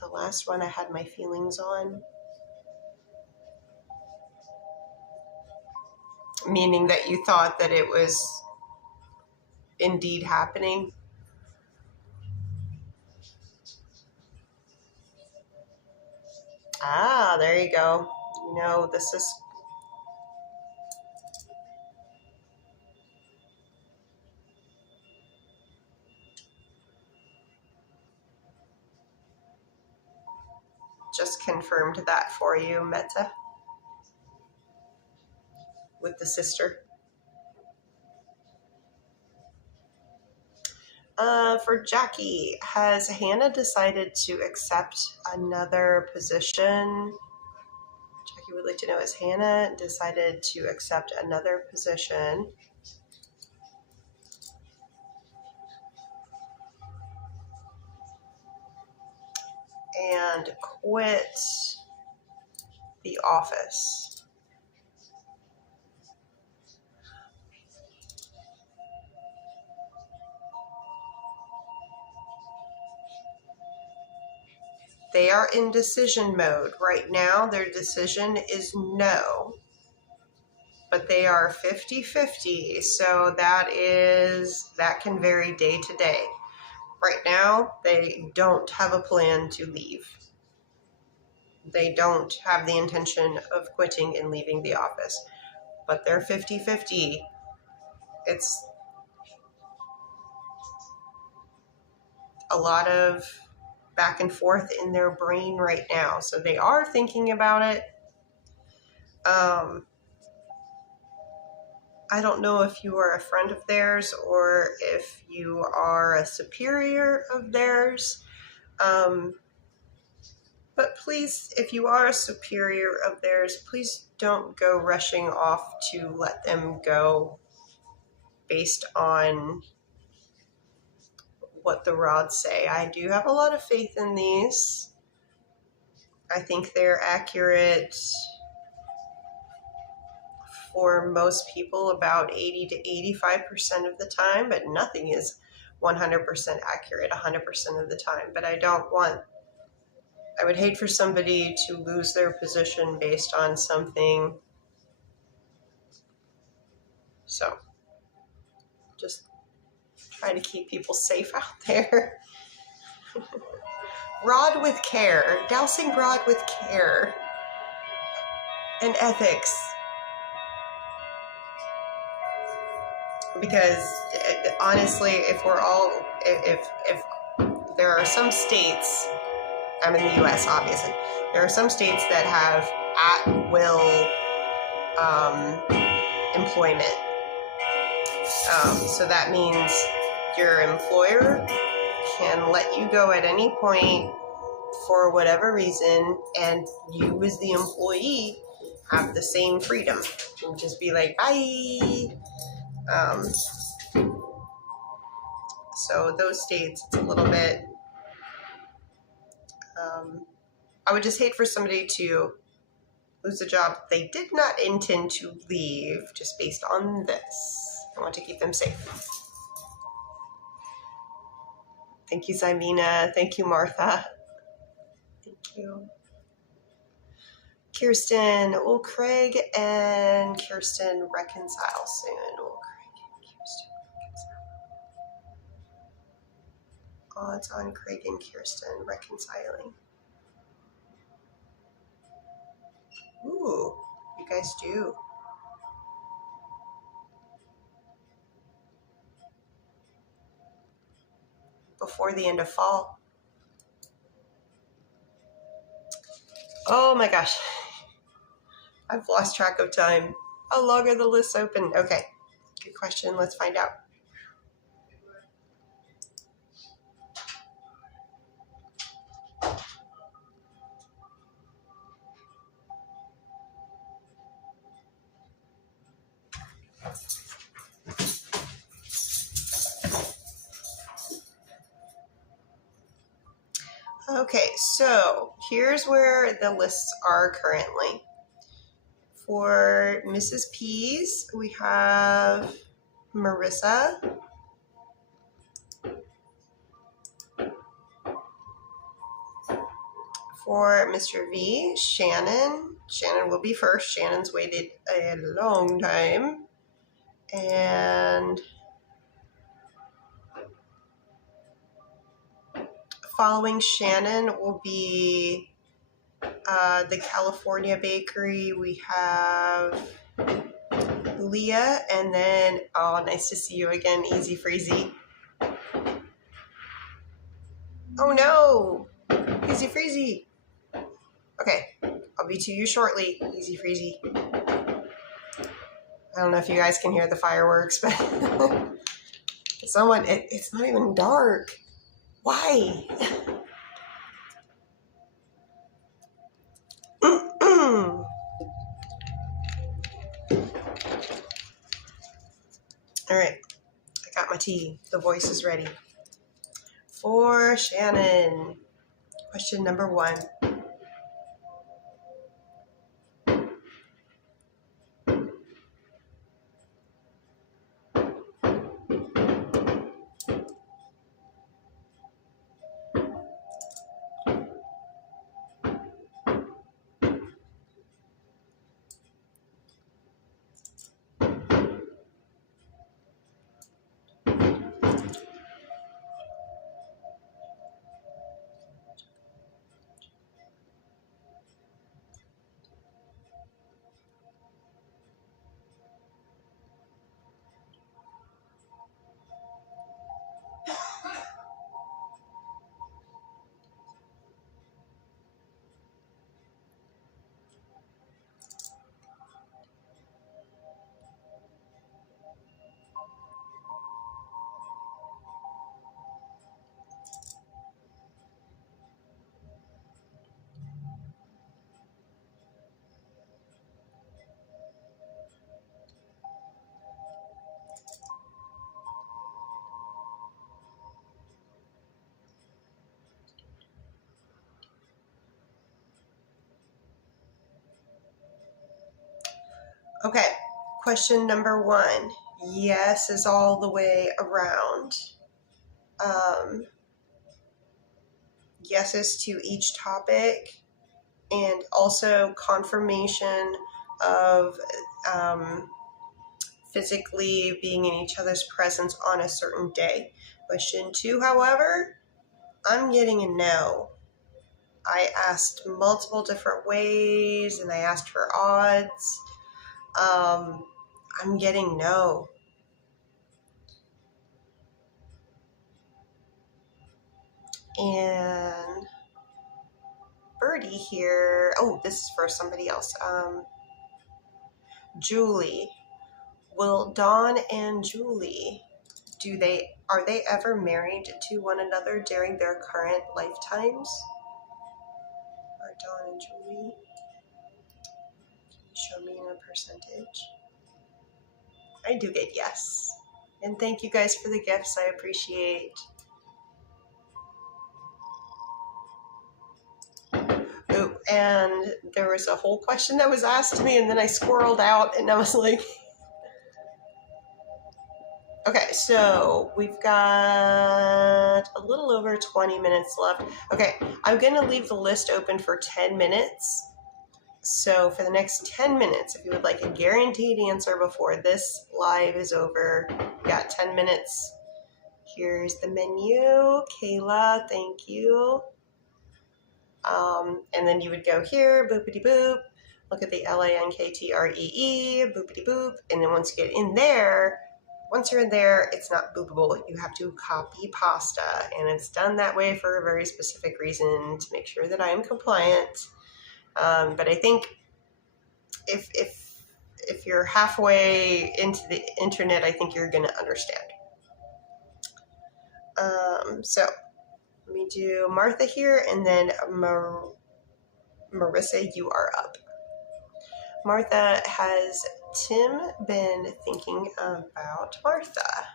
The last one I had my feelings on. Meaning that you thought that it was indeed happening. Ah, there you go. You know, this is... Just confirmed that for you, Meta. With the sister. For Jackie, has Hannah decided to accept another position? Jackie would like to know, has Hannah decided to accept another position? And quit the office? They are in decision mode. Right now, their decision is no. But they are 50-50, so that can vary day to day. Right now, they don't have a plan to leave. They don't have the intention of quitting and leaving the office. But they're 50-50. It's a lot of back and forth in their brain right now. So they are thinking about it. I don't know if you are a friend of theirs or if you are a superior of theirs. But please, if you are a superior of theirs, please don't go rushing off to let them go based on what the rods say. I do have a lot of faith in these. I think they're accurate for most people about 80 to 85% of the time, but nothing is 100% accurate 100% of the time. But I would hate for somebody to lose their position based on something. So just try to keep people safe out there. Rod with care. Dowsing rod with care. And ethics. Because honestly, if there are some states, I'm in the US obviously, there are some states that have at-will employment. So that means your employer can let you go at any point for whatever reason, and you as the employee have the same freedom. You can just be like, bye. So those states, it's a little bit, I would just hate for somebody to lose a job they did not intend to leave just based on this. I want to keep them safe. Thank you, Zymina. Thank you, Martha. Thank you. Kirsten, will Craig and Kirsten reconcile soon? Will Craig and Kirsten reconcile? Odds on Craig and Kirsten reconciling. Ooh, you guys do. Before the end of fall. Oh my gosh. I've lost track of time. How long are the lists open? Okay, good question. Let's find out. Okay, so here's where the lists are currently. For Mrs. P's, we have Marissa. For Mr. V, Shannon. Shannon will be first. Shannon's waited a long time. And following Shannon will be the California Bakery. We have Leah, and then, oh, nice to see you again, Easy Freezy. Oh no, Easy Freezy. Okay, I'll be to you shortly, Easy Freezy. I don't know if you guys can hear the fireworks, but it's not even dark. Why? All right, I got my tea. The voice is ready. For Shannon, question number 1. Okay, question number 1. Yes is all the way around. Yeses to each topic, and also confirmation of physically being in each other's presence on a certain day. Question 2, however, I'm getting a no. I asked multiple different ways, and I asked for odds. I'm getting no. And Birdie here, oh, this is for somebody else. Julie, will Dawn and Julie, are they ever married to one another during their current lifetimes? Dawn and Julie. Show me in a percentage. I do get yes. And thank you guys for the gifts. I appreciate. Oh, and there was a whole question that was asked to me, and then I squirreled out, and I was like, okay, so we've got a little over 20 minutes left. Okay, I'm going to leave the list open for 10 minutes. So for the next 10 minutes, if you would like a guaranteed answer before this live is over, you got 10 minutes. Here's the menu. Kayla, thank you. And then you would go here, boopity boop, look at the LANKTREE, boopity boop, and then once you get in there, once you're in there, it's not boopable. You have to copy pasta, and it's done that way for a very specific reason to make sure that I am compliant. But I think if you're halfway into the internet, I think you're going to understand. So let me do Martha here, and then Marissa, you are up. Martha, has Tim been thinking about Martha?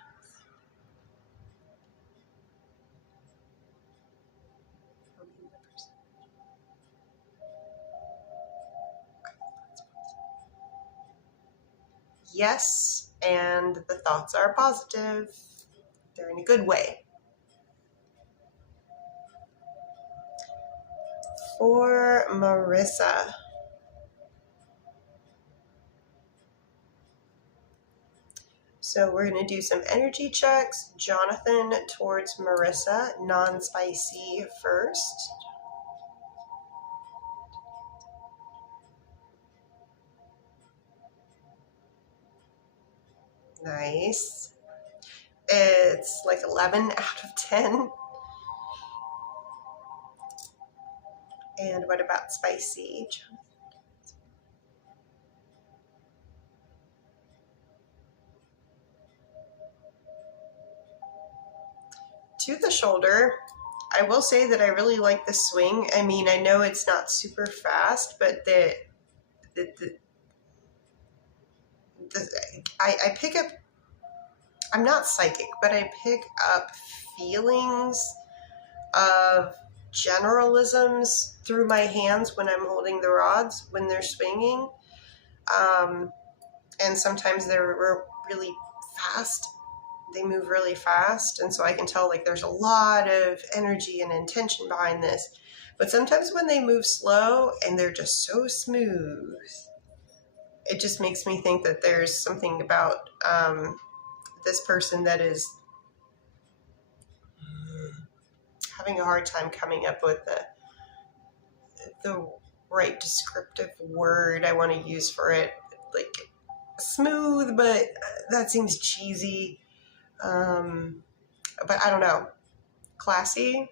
Yes, and the thoughts are positive. They're in a good way. For Marissa, so we're going to do some energy checks. Jonathan towards Marissa, non-spicy first. Nice. It's like 11 out of 10. And what about spicy? To the shoulder. I will say that I really like the swing. I mean, I know it's not super fast, but I pick up, I'm not psychic, but I pick up feelings of generalisms through my hands when I'm holding the rods, when they're swinging. And sometimes they're really fast. They move really fast. And so I can tell like there's a lot of energy and intention behind this. But sometimes when they move slow and they're just so smooth, it just makes me think that there's something about this person that is having a hard time coming up with the right descriptive word I want to use for it. Like smooth, but that seems cheesy. But I don't know. Classy.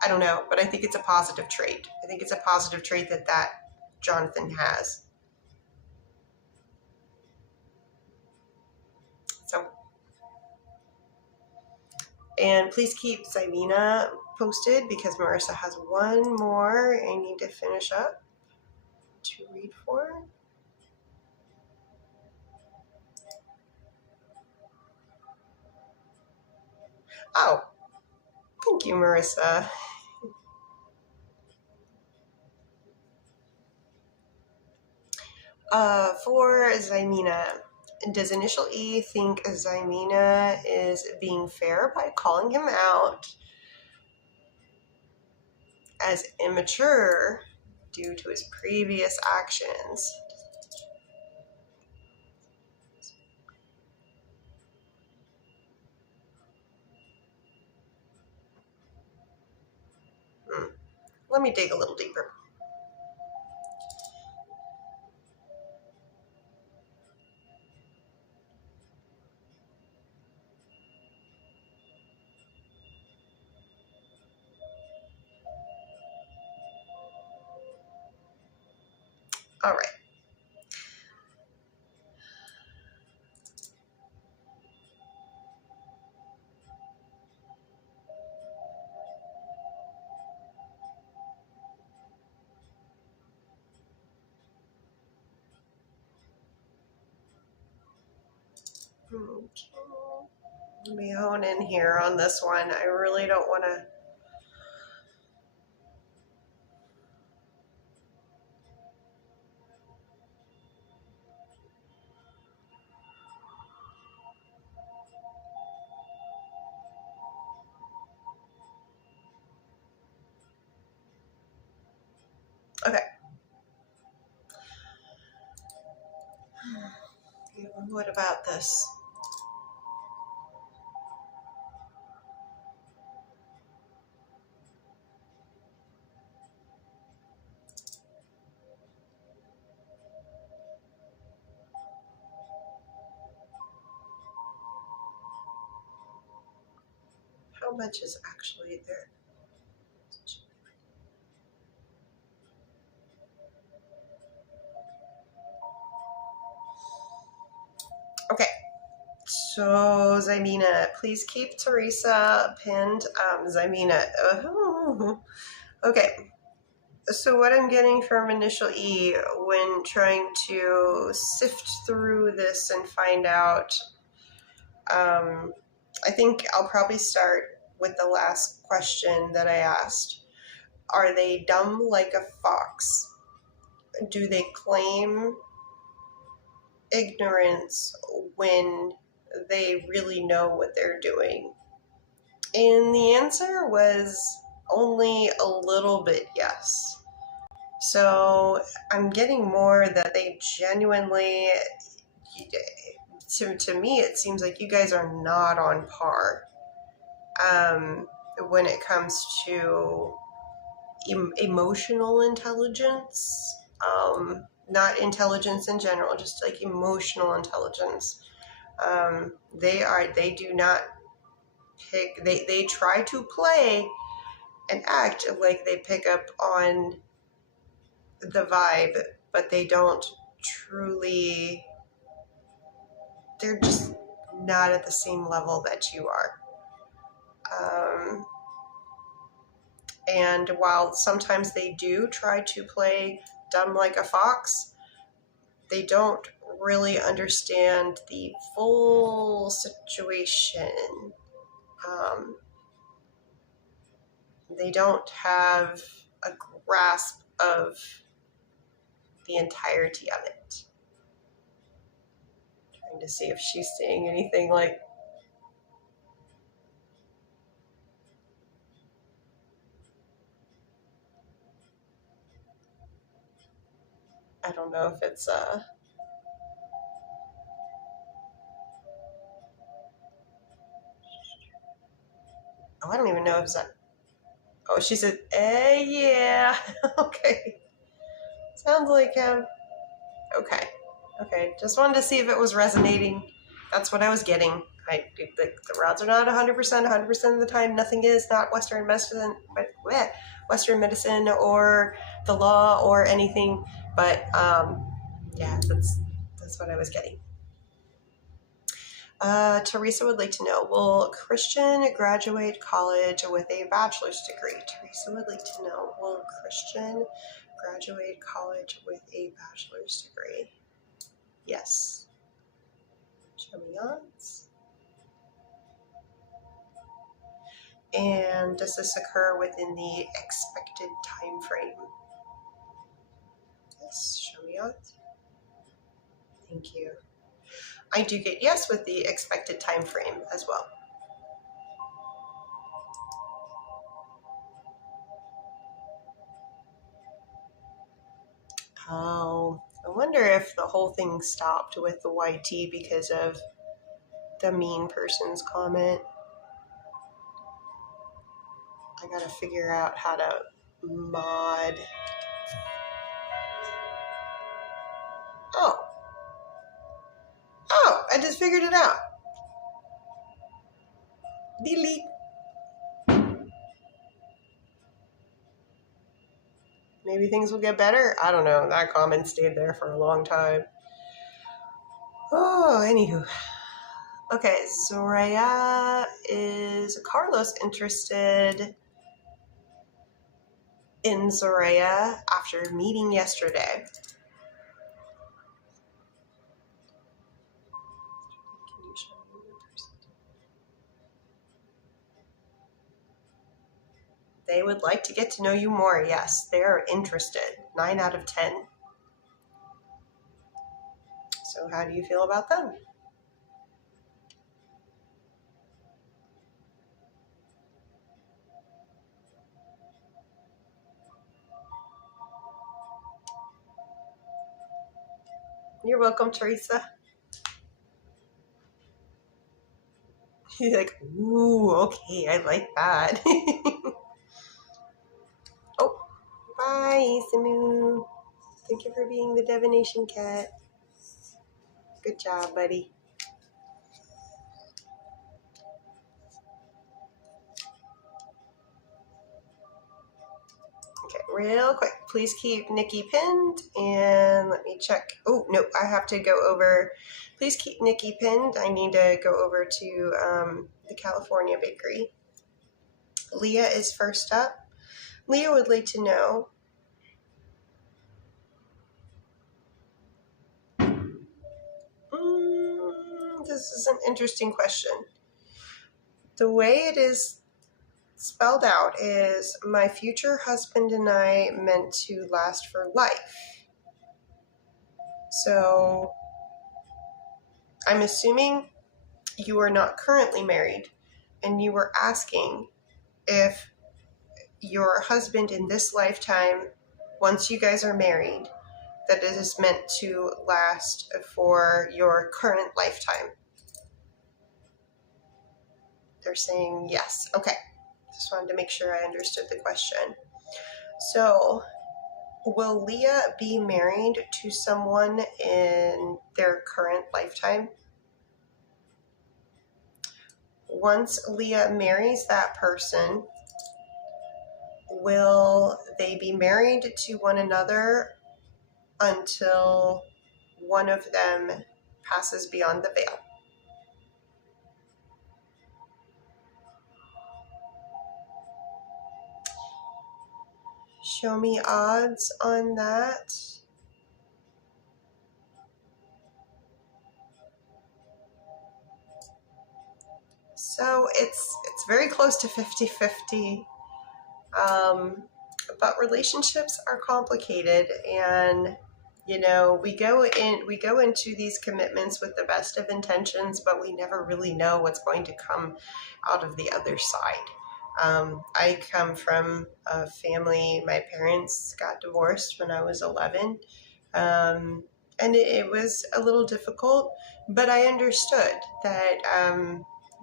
I don't know, but I think it's a positive trait. I think it's a positive trait that Jonathan has. So, and please keep Zymina posted because Marissa has one more I need to finish up to read for. Oh, thank you, Marissa. For Zymina, does Initial E think Zymina is being fair by calling him out as immature due to his previous actions? Let me dig a little deeper. All right. Okay. Let me hone in here on this one. I really don't want to. Okay. What about this? How much is actually there? Okay. So, Zymina, please keep Teresa pinned. Zymina. Okay. So what I'm getting from initial E when trying to sift through this and find out, I think I'll probably start with the last question that I asked. Are they dumb like a fox? Do they claim ignorance when they really know what they're doing? And the answer was only a little bit yes. So I'm getting more that they genuinely, to me, it seems like you guys are not on par when it comes to emotional intelligence. Not intelligence in general, just like emotional intelligence. They do not pick, they try to play and act like they pick up on the vibe, but they don't truly, they're just not at the same level that you are. And while sometimes they do try to play dumb like a fox, they don't really understand the full situation. They don't have a grasp of the entirety of it. Trying to see if she's saying anything like, I don't know if it's oh, I don't even know if it's oh, she said, yeah. Okay. Sounds like him. Okay. Just wanted to see if it was resonating. That's what I was getting. The routes are not 100%. 100% of the time, nothing is. Not Western medicine, Western medicine or the law or anything. But yeah, that's what I was getting. Teresa would like to know, will Christian graduate college with a bachelor's degree? Teresa would like to know, will Christian graduate college with a bachelor's degree? Yes. Show me yawns. And does this occur within the expected time frame? Yes. Show me yawns. Thank you. I do get yes with the expected time frame as well. Oh, I wonder if the whole thing stopped with the YT because of the mean person's comment. I gotta figure out how to mod. Oh, I just figured it out. Delete. Maybe things will get better. I don't know. That comment stayed there for a long time. Oh, anywho. Okay, Zoraya, is Carlos interested in Zoraya after meeting yesterday? Can you They would like to get to know you more. Yes, they are interested. 9 out of 10. So how do you feel about them? You're welcome, Teresa. You're like, ooh, okay, I like that. Oh, bye, Samu. Thank you for being the divination cat. Good job, buddy. Okay, real quick, please keep Nikki pinned, and let me check. Oh, no, I have to go over. Please keep Nikki pinned. I need to go over to the California bakery. Leah is first up. Leah would like to know, this is an interesting question. The way it is spelled out is, my future husband and I meant to last for life. So I'm assuming you are not currently married, and you were asking if your husband in this lifetime, once you guys are married, that it is meant to last for your current lifetime. They're saying yes. Okay. Just wanted to make sure I understood the question. So, will Leah be married to someone in their current lifetime? Once Leah marries that person, will they be married to one another until one of them passes beyond the veil? Show me odds on that. So it's very close to 50-50. But relationships are complicated, and we go into these commitments with the best of intentions, but we never really know what's going to come out of the other side. I come from a family, my parents got divorced when I was 11, and it was a little difficult, but I understood that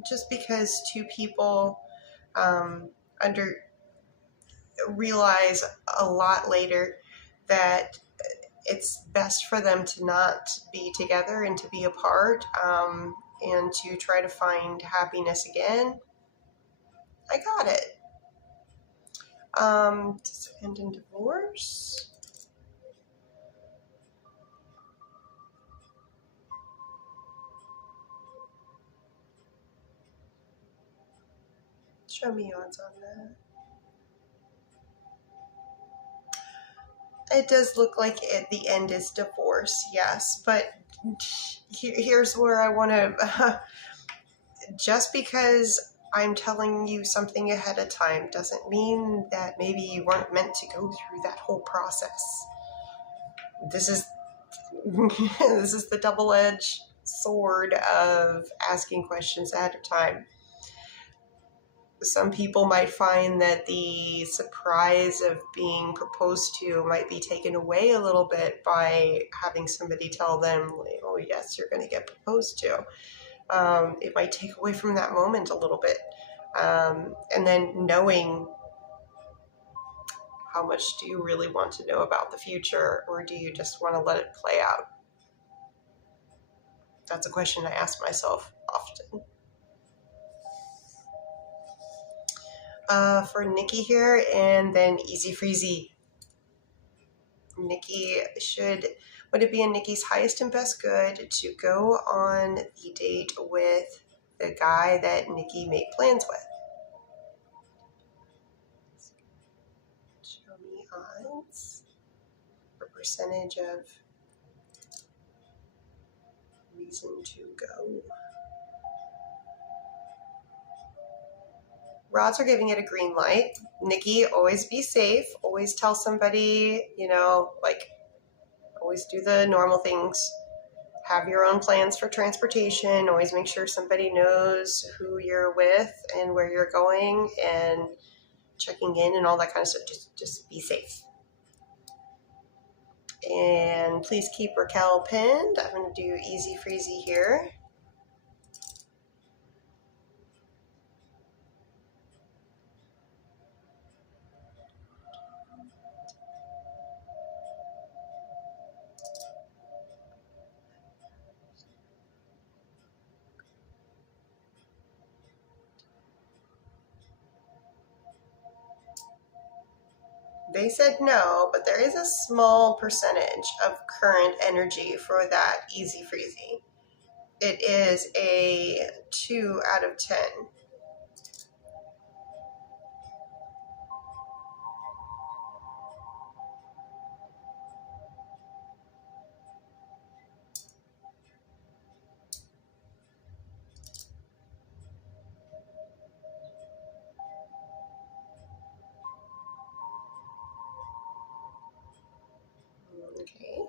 just because two people realize a lot later that it's best for them to not be together and to be apart, and to try to find happiness again. I got it. Does it end in divorce? Show me odds on that. It does look like the end is divorce, yes, but here's where I want to just because I'm telling you something ahead of time doesn't mean that maybe you weren't meant to go through that whole process. This is this is the double-edged sword of asking questions ahead of time. Some people might find that the surprise of being proposed to might be taken away a little bit by having somebody tell them, like, oh yes, you're going to get proposed to. It might take away from that moment a little bit. And then knowing, how much do you really want to know about the future, or do you just want to let it play out? That's a question I ask myself often. For Nikki here, and then Easy Freezy. Nikki would it be in Nikki's highest and best good to go on the date with the guy that Nikki made plans with? Show me odds or percentage of reason to go. rods are giving it a green light. Nikki, always be safe. Always tell somebody, like always do the normal things. Have your own plans for transportation. Always make sure somebody knows who you're with and where you're going and checking in and all that kind of stuff. Just be safe. And please keep Raquel pinned. I'm going to do easy freezy here. They said no, but there is a small percentage of current energy for that easy freezy. It is a 2 out of 10. Okay.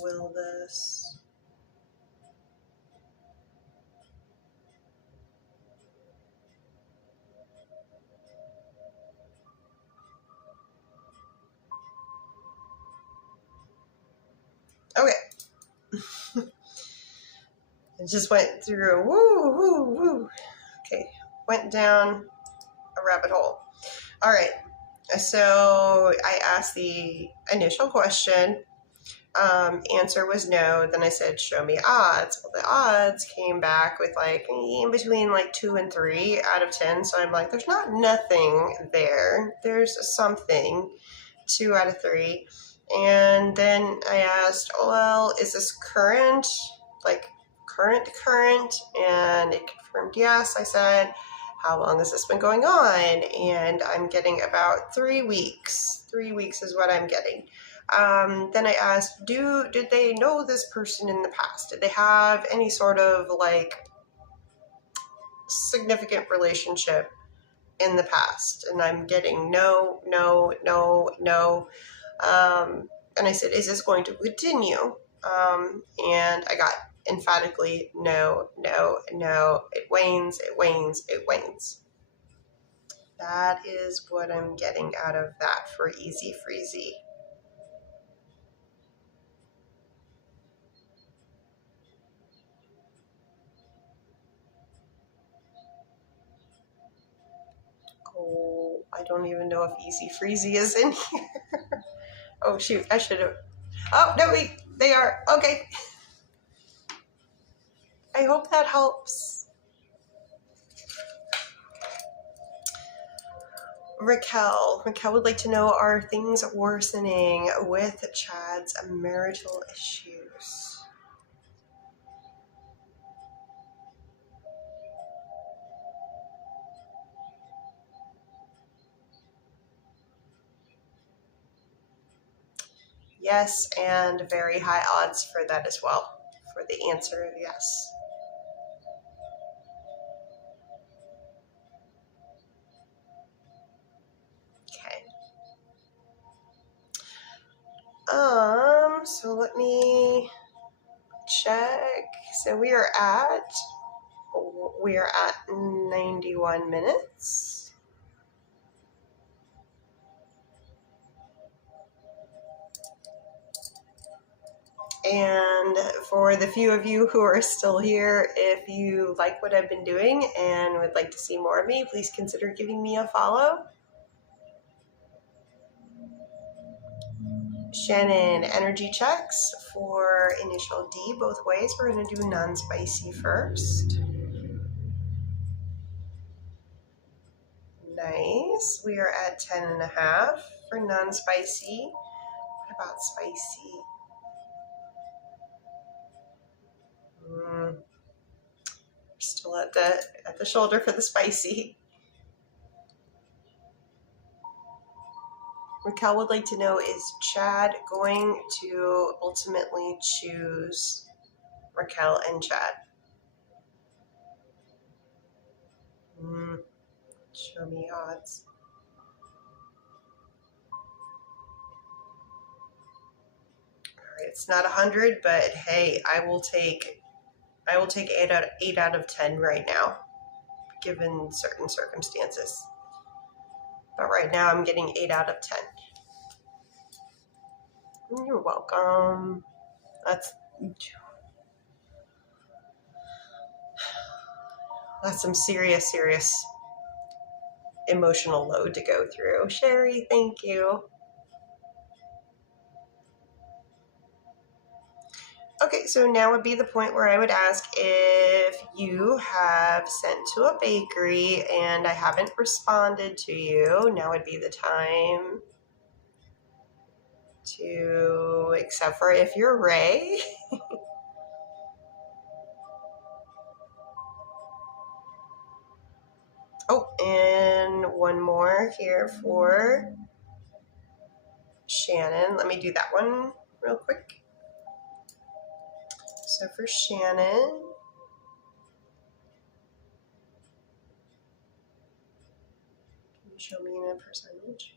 Will this... Okay. It just went through, woo, woo, woo. Okay, went down a rabbit hole. All right, so I asked the initial question. Answer was no. Then I said, show me odds. Well, the odds came back with like in between like 2 and 3 out of 10. So I'm like, there's not nothing there. There's something, 2 out of 3. And then I asked, well, is this current? Like current? And it confirmed yes. I said, how long has this been going on? And I'm getting about 3 weeks. 3 weeks is what I'm getting. Then I asked, did they know this person in the past? Did they have any sort of like significant relationship in the past? And I'm getting no. And I said, is this going to continue? And I got emphatically no. It wanes. That is what I'm getting out of that for easy freezy. Oh, I don't even know if easy freezy is in here. Oh shoot, I should have. Oh no, they are. Okay. I hope that helps. Raquel would like to know, are things worsening with Chad's marital issues? Yes, and very high odds for that as well, for the answer of yes. Okay. So let me check. So we are at 91 minutes. And for the few of you who are still here, if you like what I've been doing and would like to see more of me, please consider giving me a follow. Shannon, energy checks for initial D both ways. We're going to do non-spicy first. Nice. We are at 10.5 for non-spicy. What about spicy? Still at the shoulder for the spicy. Raquel would like to know, is Chad going to ultimately choose Raquel and Chad? Show me odds. All right, it's not 100, but hey, I will take 8 out of 10 right now, given certain circumstances. But right now I'm getting 8 out of 10. You're welcome. That's some serious emotional load to go through. Sherry, thank you. Okay, so now would be the point where I would ask, if you have sent to a bakery and I haven't responded to you, now would be the time to, except for if you're Ray. Oh, and one more here for Shannon. Let me do that one real quick. So for Shannon, can you show me in a percentage?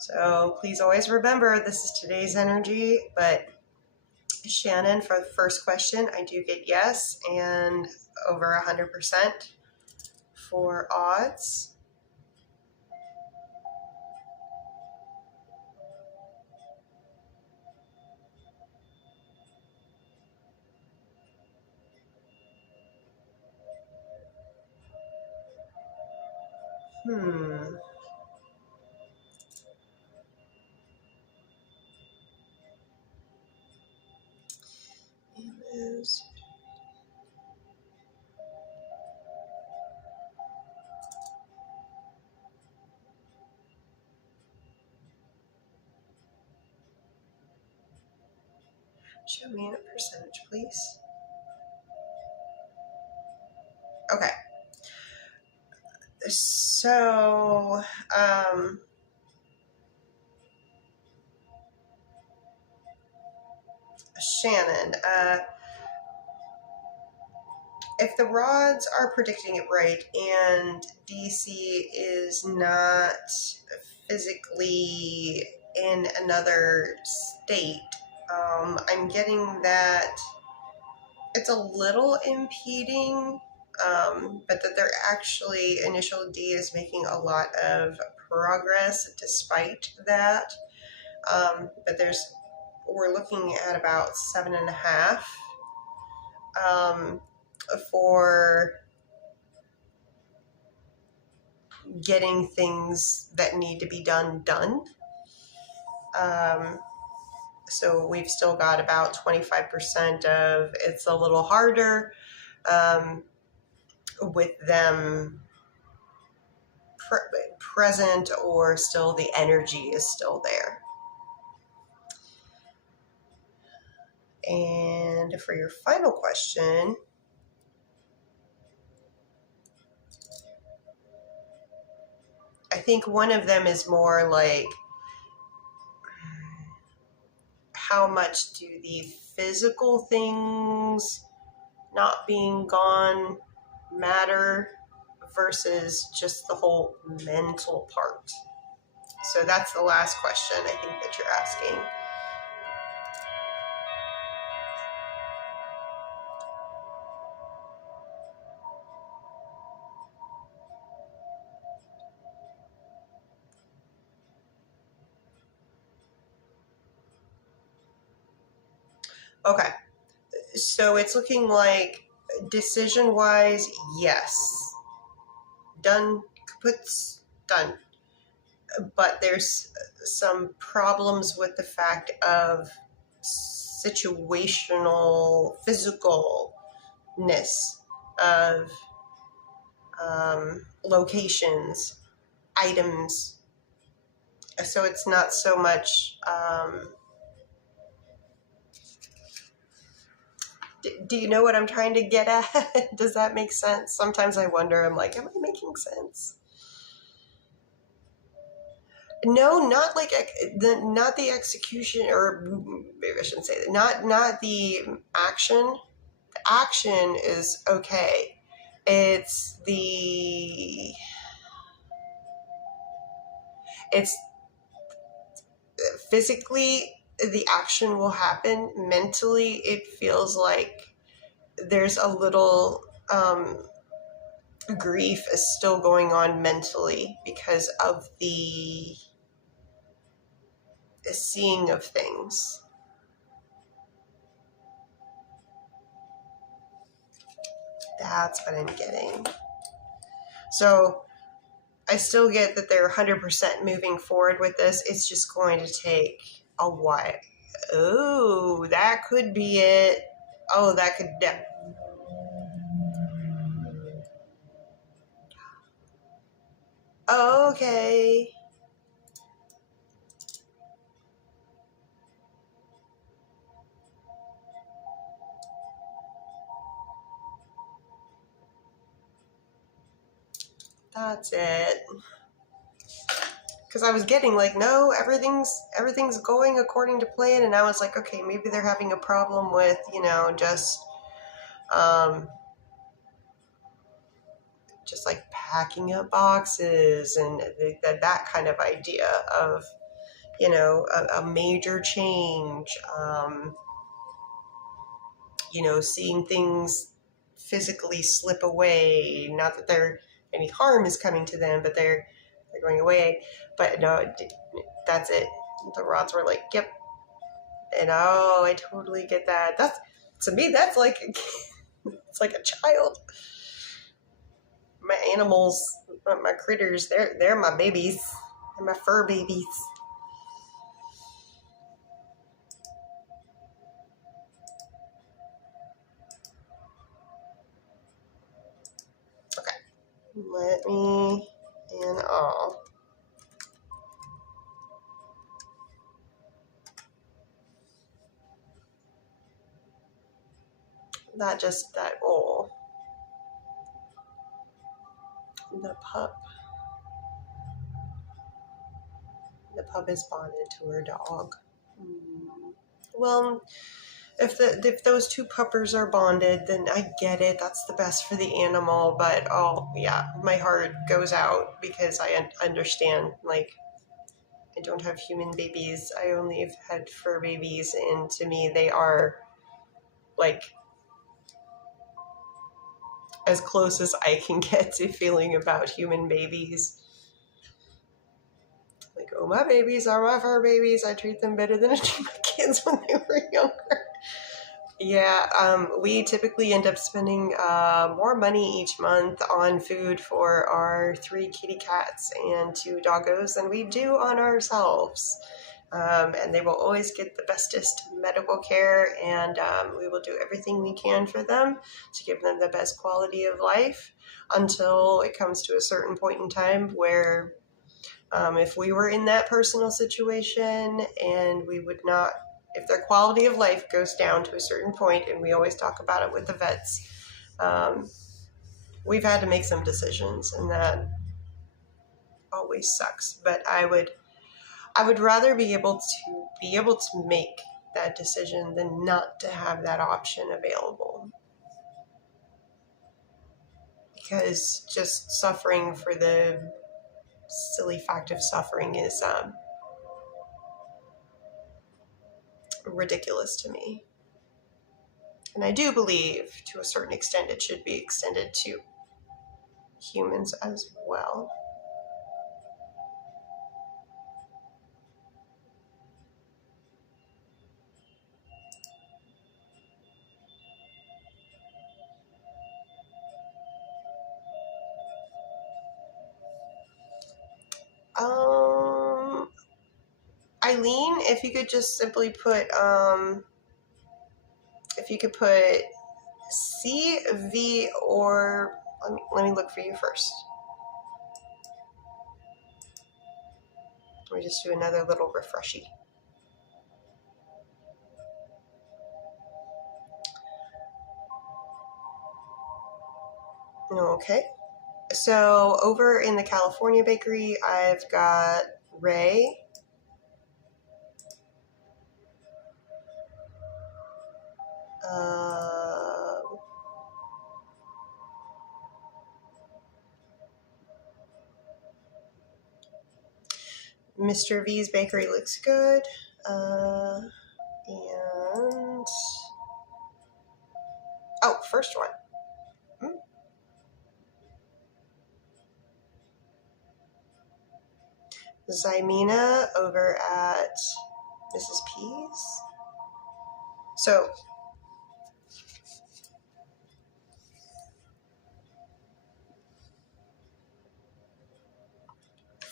So please always remember, this is today's energy, but Shannon, for the first question, I do get yes, and over 100% for odds. Show me in a percentage, please. Okay. So, Shannon, if the rods are predicting it right and DC is not physically in another state, I'm getting that it's a little impeding, but that they're actually, initial D is making a lot of progress despite that. But we're looking at about 7.5 for getting things that need to be done. So we've still got about 25% of it's a little harder with them present, or still the energy is still there. And for your final question, I think one of them is more like, how much do the physical things not being gone matter versus just the whole mental part? So that's the last question I think that you're asking. Okay, so it's looking like decision-wise, yes. Done, kaput's done. But there's some problems with the fact of situational physicalness of locations, items. So it's not so much Do you know what I'm trying to get at? Does that make sense? Sometimes I wonder, I'm like, am I making sense? No, not like not the execution, or maybe I shouldn't say that. Not the action. The action is okay. It's it's physically the action will happen. Mentally, it feels like there's a little grief is still going on mentally because of the seeing of things. That's what I'm getting. So I still get that they're 100% moving forward with this. It's just going to take a while. Oh, that could be it. Oh, that could... Okay. That's it. Because I was getting like, no, everything's going according to plan, and I was like, okay, maybe they're having a problem with, um, just like packing up boxes and that kind of idea of, a major change, seeing things physically slip away. Not that any harm is coming to them, but they're going away. But no, that's it. The rods were like, yep. And oh, I totally get that. That's, to me, that's like, it's like a child. My animals, my critters, they're my babies. They're my fur babies. Okay, let me and all. Oh, the pup. The pup is bonded to her dog. Well, if those two puppers are bonded, then I get it. That's the best for the animal. But oh yeah, my heart goes out because I understand. Like, I don't have human babies. I only have had fur babies, and to me, they are like as close as I can get to feeling about human babies. Like, oh, my babies are my fur babies. I treat them better than I treat my kids when they were younger. Yeah, we typically end up spending more money each month on food for our 3 kitty cats and 2 doggos than we do on ourselves. And they will always get the bestest medical care, and we will do everything we can for them to give them the best quality of life until it comes to a certain point in time where if we were in that personal situation and we would not, if their quality of life goes down to a certain point, and we always talk about it with the vets, we've had to make some decisions, and that always sucks. But I would rather be able to make that decision than not to have that option available. Because just suffering for the silly fact of suffering is ridiculous to me. And I do believe, to a certain extent, it should be extended to humans as well. Eileen, if you could just simply put, if you could put CV, or let me look for you first. Let me just do another little refreshy. Okay. So over in the California bakery, I've got Ray. Mr. V's bakery looks good. And oh, first one. Zymina over at Mrs. P's. So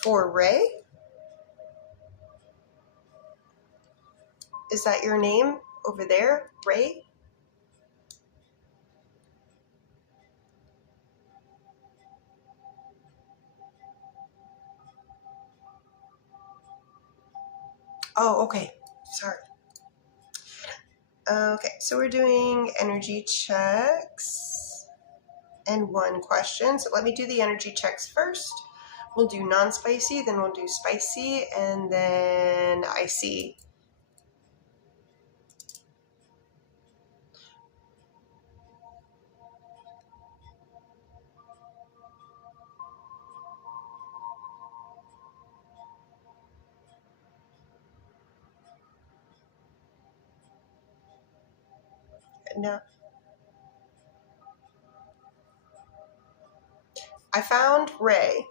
for Ray, is that your name over there, Ray? Oh, okay. Sorry. Okay, so we're doing energy checks and one question. So let me do the energy checks first. We'll do non-spicy, then we'll do spicy, and then icy. No, I found Ray.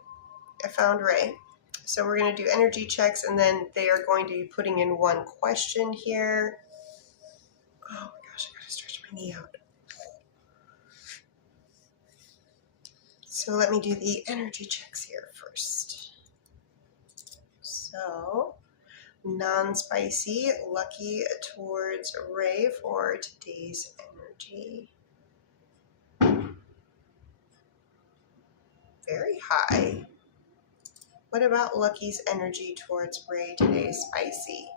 So we're going to do energy checks, and then they are going to be putting in one question here. Oh my gosh, I gotta stretch my knee out. So let me do the energy checks here first. So, non-spicy, lucky towards Ray for today's energy. Very high. What about Lucky's energy towards Ray today? Spicy.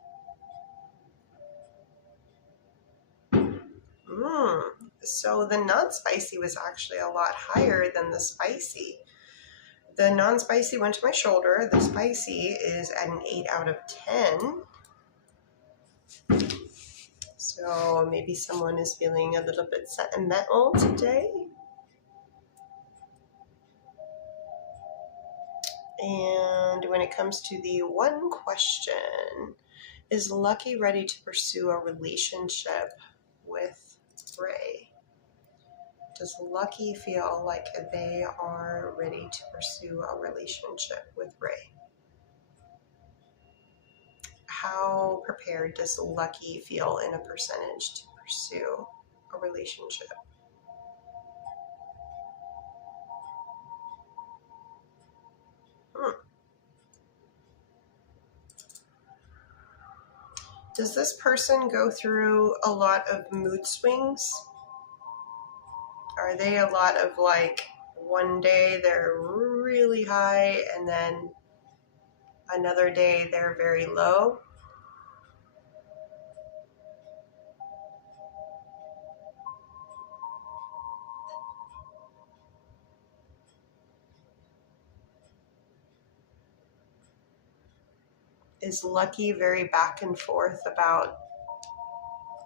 So the non-spicy was actually a lot higher than the spicy. The non-spicy went to my shoulder. The spicy is at an 8 out of 10. So maybe someone is feeling a little bit sentimental today. And when it comes to the one question, is Lucky ready to pursue a relationship with Ray? Does Lucky feel like they are ready to pursue a relationship with Ray? How prepared does Lucky feel in a percentage to pursue a relationship? Does this person go through a lot of mood swings? Are they a lot of like one day they're really high and then another day they're very low? Is Lucky very back and forth about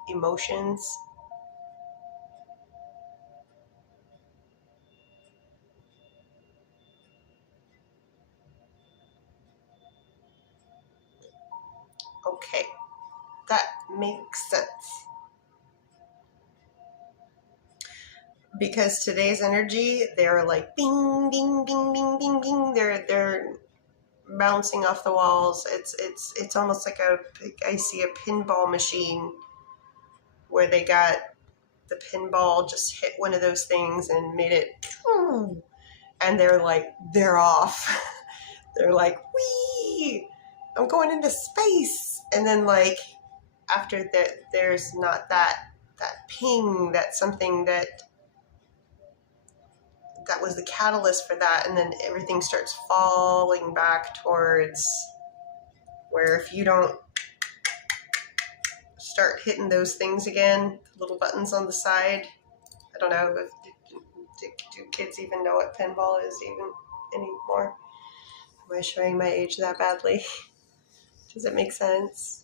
emotions? Okay, that makes sense. Because today's energy, they're like bing, bing, bing, bing, bing, bing. They're bouncing off the walls. It's almost like I see a pinball machine where they got the pinball just hit one of those things and made it, and they're off. They're like, wee, I'm going into space. And then like after that, there's not that ping, that's something that was the catalyst for that, and then everything starts falling back towards where if you don't start hitting those things again, little buttons on the side, I don't know, Do kids even know what pinball is even anymore? Am I showing my age that badly? Does it make sense?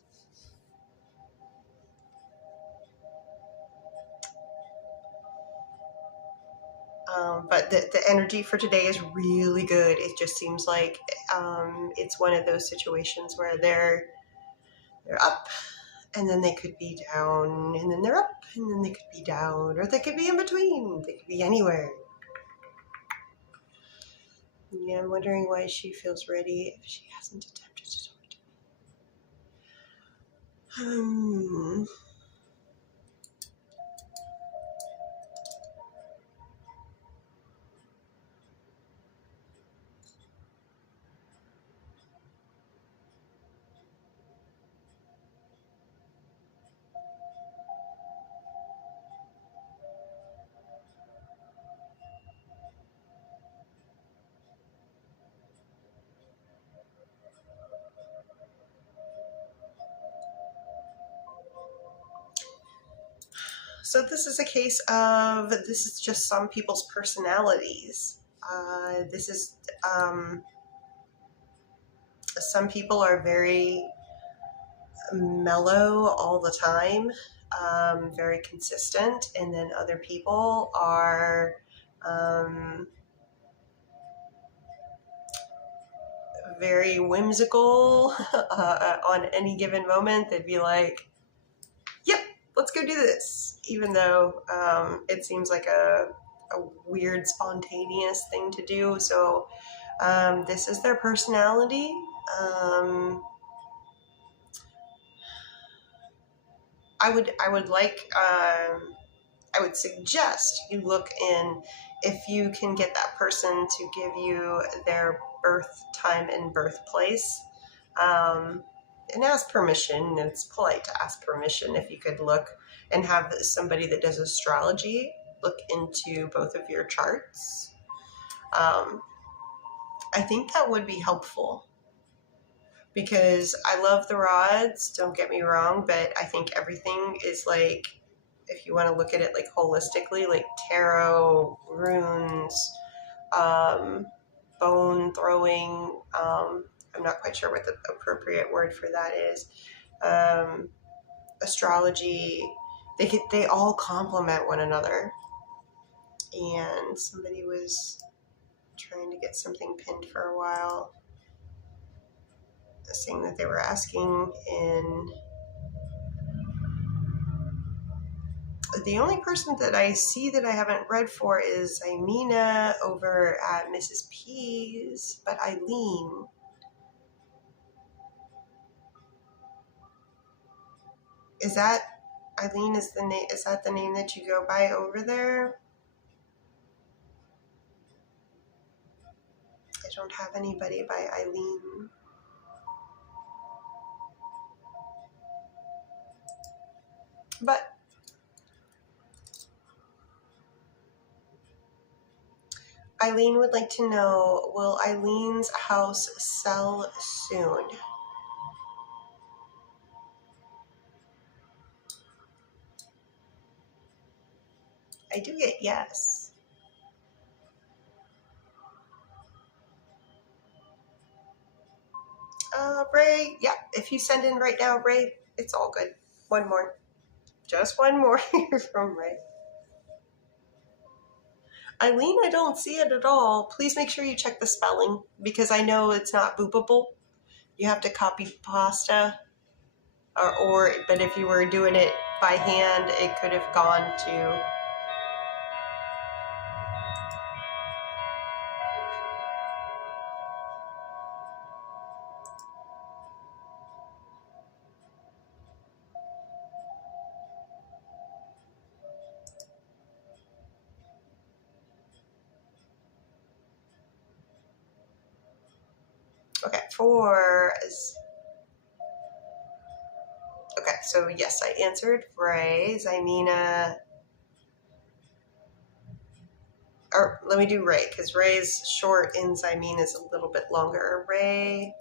But the energy for today is really good. It just seems like it's one of those situations where they're up, and then they could be down, and then they're up, and then they could be down, or they could be in between. They could be anywhere. Yeah, I'm wondering why she feels ready if she hasn't attempted to talk to me. So this is a case of, this is just some people's personalities. This is, some people are very mellow all the time, very consistent, and then other people are very whimsical. On any given moment, they'd be like, yep, let's go do this, even though it seems like a weird, spontaneous thing to do. So this is their personality. I would suggest you look in if you can get that person to give you their birth time and birthplace. And ask permission. It's polite to ask permission if you could look and have somebody that does astrology look into both of your charts. I think that would be helpful, because I love the rods, don't get me wrong, but I think everything is like, if you want to look at it like holistically, like tarot, runes, bone throwing, I'm not quite sure what the appropriate word for that is, astrology, they all complement one another. And somebody was trying to get something pinned for a while, saying that they were asking in, the only person that I see that I haven't read for is Imina over at Mrs. P's, but Eileen. Is that Eileen? Is the name? Is that the name that you go by over there? I don't have anybody by Eileen. But Eileen would like to know, will Eileen's house sell soon? I do get yes. Ray, yeah, if you send in right now, Ray, it's all good. One more. Just one more here from Ray. Eileen, I don't see it at all. Please make sure you check the spelling, because I know it's not boopable. You have to copy pasta, but if you were doing it by hand, it could have gone to... Okay, okay, so yes, I answered Ray. Zymina... Or let me do Ray, because Ray's short and Zymina is a little bit longer. Ray,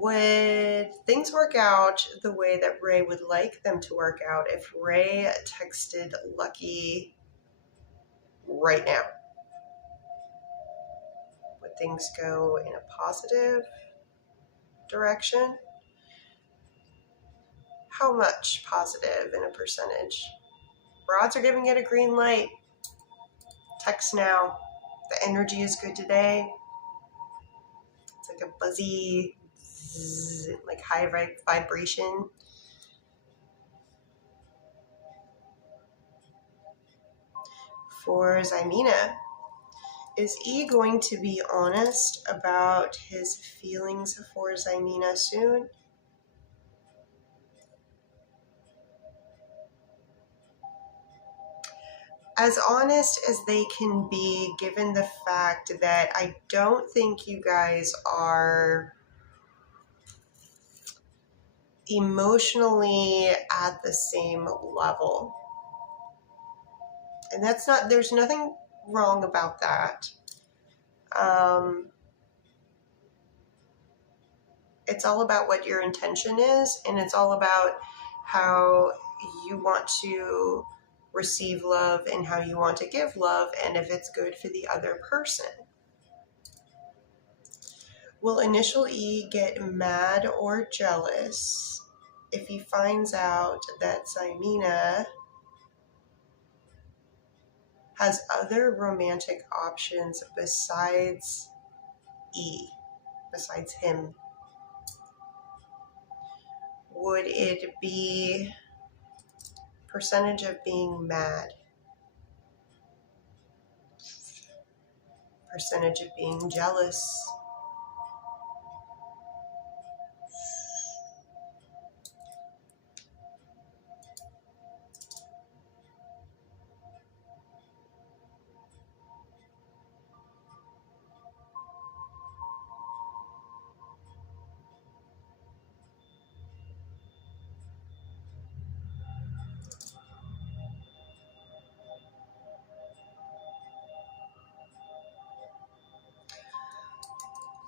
would things work out the way that Ray would like them to work out if Ray texted Lucky right now? Would things go in a positive direction? How much positive in a percentage? Rods are giving it a green light. Text now. The energy is good today. It's like a buzzy, like high vibration. For Zymina, is E going to be honest about his feelings for Zymina soon? As honest as they can be, given the fact that I don't think you guys are emotionally at the same level. And that's not, there's nothing wrong about that. It's all about what your intention is, and it's all about how you want to receive love and how you want to give love, and if it's good for the other person. Will initial E get mad or jealous if he finds out that Zymina has other romantic options besides E, besides him? Would it be percentage of being mad? Percentage of being jealous?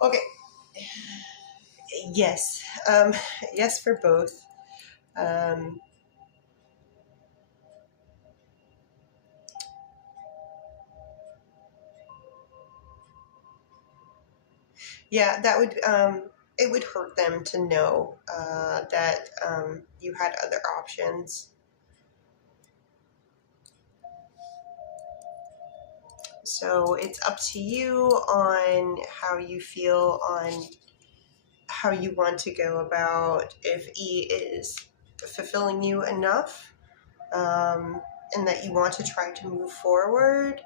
Okay. Yes. Yes for both. Yeah, that would, it would hurt them to know that you had other options. So it's up to you on how you feel, on how you want to go about if E is fulfilling you enough, and that you want to try to move forward,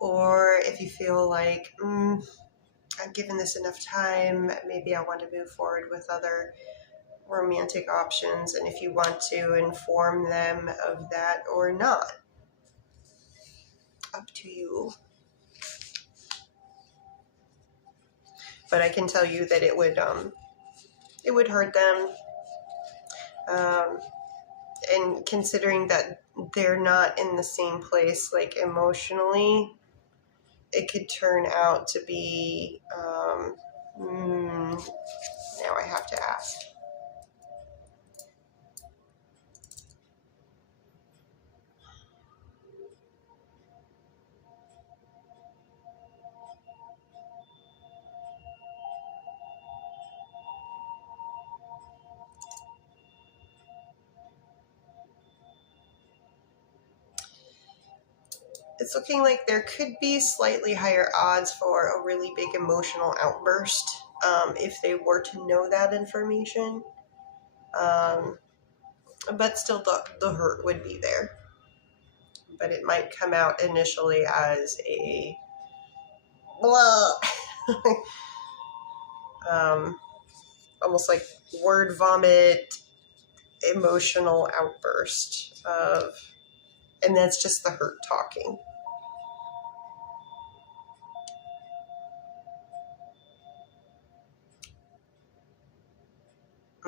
or if you feel like, I've given this enough time, maybe I want to move forward with other romantic options, and if you want to inform them of that or not. Up to you. But I can tell you that it would hurt them. And considering that they're not in the same place, like emotionally, it could turn out to be, now I have to ask. It's looking like there could be slightly higher odds for a really big emotional outburst if they were to know that information. But still, the hurt would be there. But it might come out initially as a blah, almost like word vomit, emotional outburst of, and that's just the hurt talking.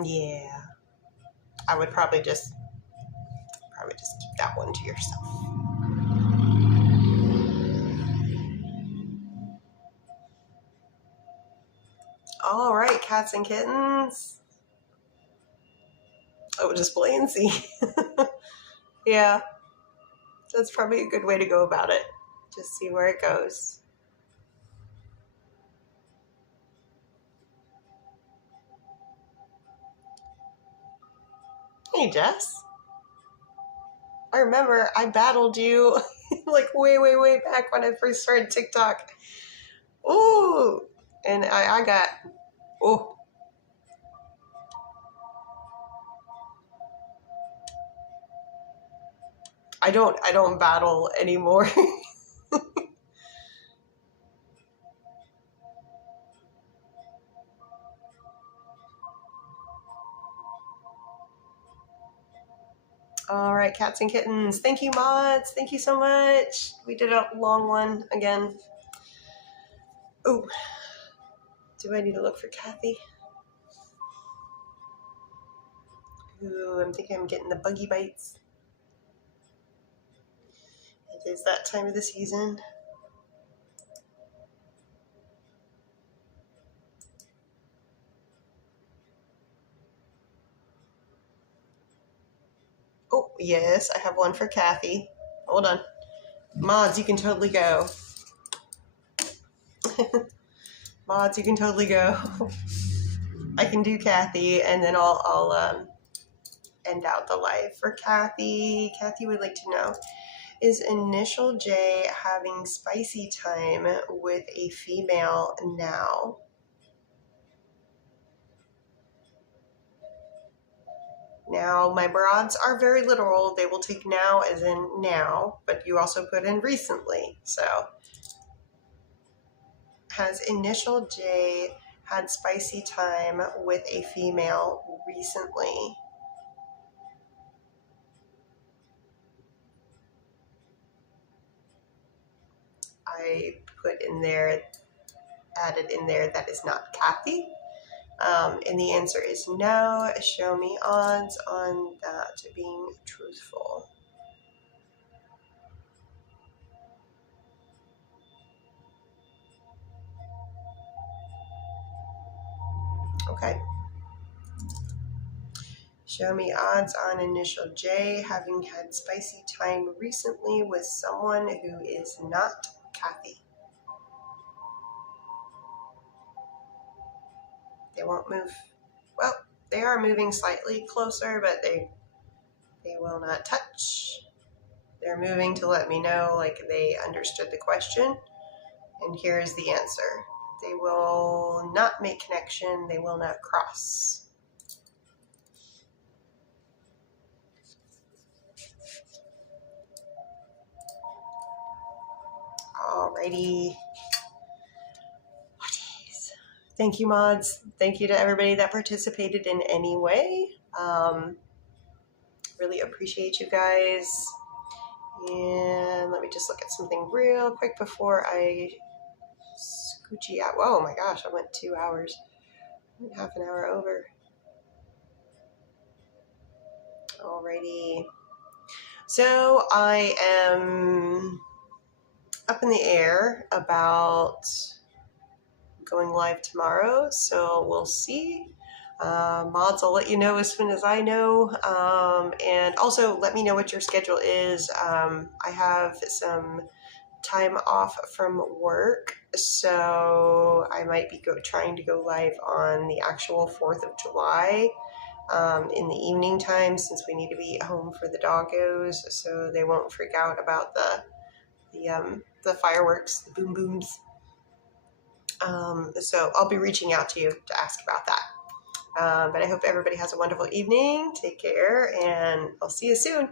Yeah, I would probably just keep that one to yourself. All right, cats and kittens. Oh, just play and see. Yeah, that's probably a good way to go about it. Just see where it goes. Hey, Jess. I remember I battled you like way back when I first started TikTok. Ooh, and I got, oh, I don't battle anymore. All right, cats and kittens. Thank you, mods. Thank you so much. We did a long one again. Oh, do I need to look for Kathy? Ooh, I'm thinking I'm getting the buggy bites. It is that time of the season. Oh, yes, I have one for Kathy. Hold on. Mods, you can totally go. Mods, you can totally go. I can do Kathy, and then I'll end out the live for Kathy. Kathy would like to know, is Initial J having spicy time with a female now? Now, my broads are very literal. They will take now as in now, but you also put in recently. So, has Initial J had spicy time with a female recently? I put in there, added in there, that is not Kathy. And the answer is no. Show me odds on that being truthful. Okay. Show me odds on Initial J having had spicy time recently with someone who is not Kathy. They won't move. Well, they are moving slightly closer, but they will not touch. They're moving to let me know like they understood the question. And here's the answer. They will not make connection. They will not cross. Alrighty. Thank you, mods. Thank you to everybody that participated in any way. Really appreciate you guys. And let me just look at something real quick before I scoochie out. Oh my gosh, I went 2 hours. I went half an hour over. Alrighty. So I am up in the air about going live tomorrow, so we'll see. Mods, I'll let you know as soon as I know. And also let me know what your schedule is. I have some time off from work, so I might be trying to go live on the actual 4th of July in the evening time, since we need to be home for the doggos, so they won't freak out about the fireworks, the boom booms. So I'll be reaching out to you to ask about that. But I hope everybody has a wonderful evening. Take care, and I'll see you soon.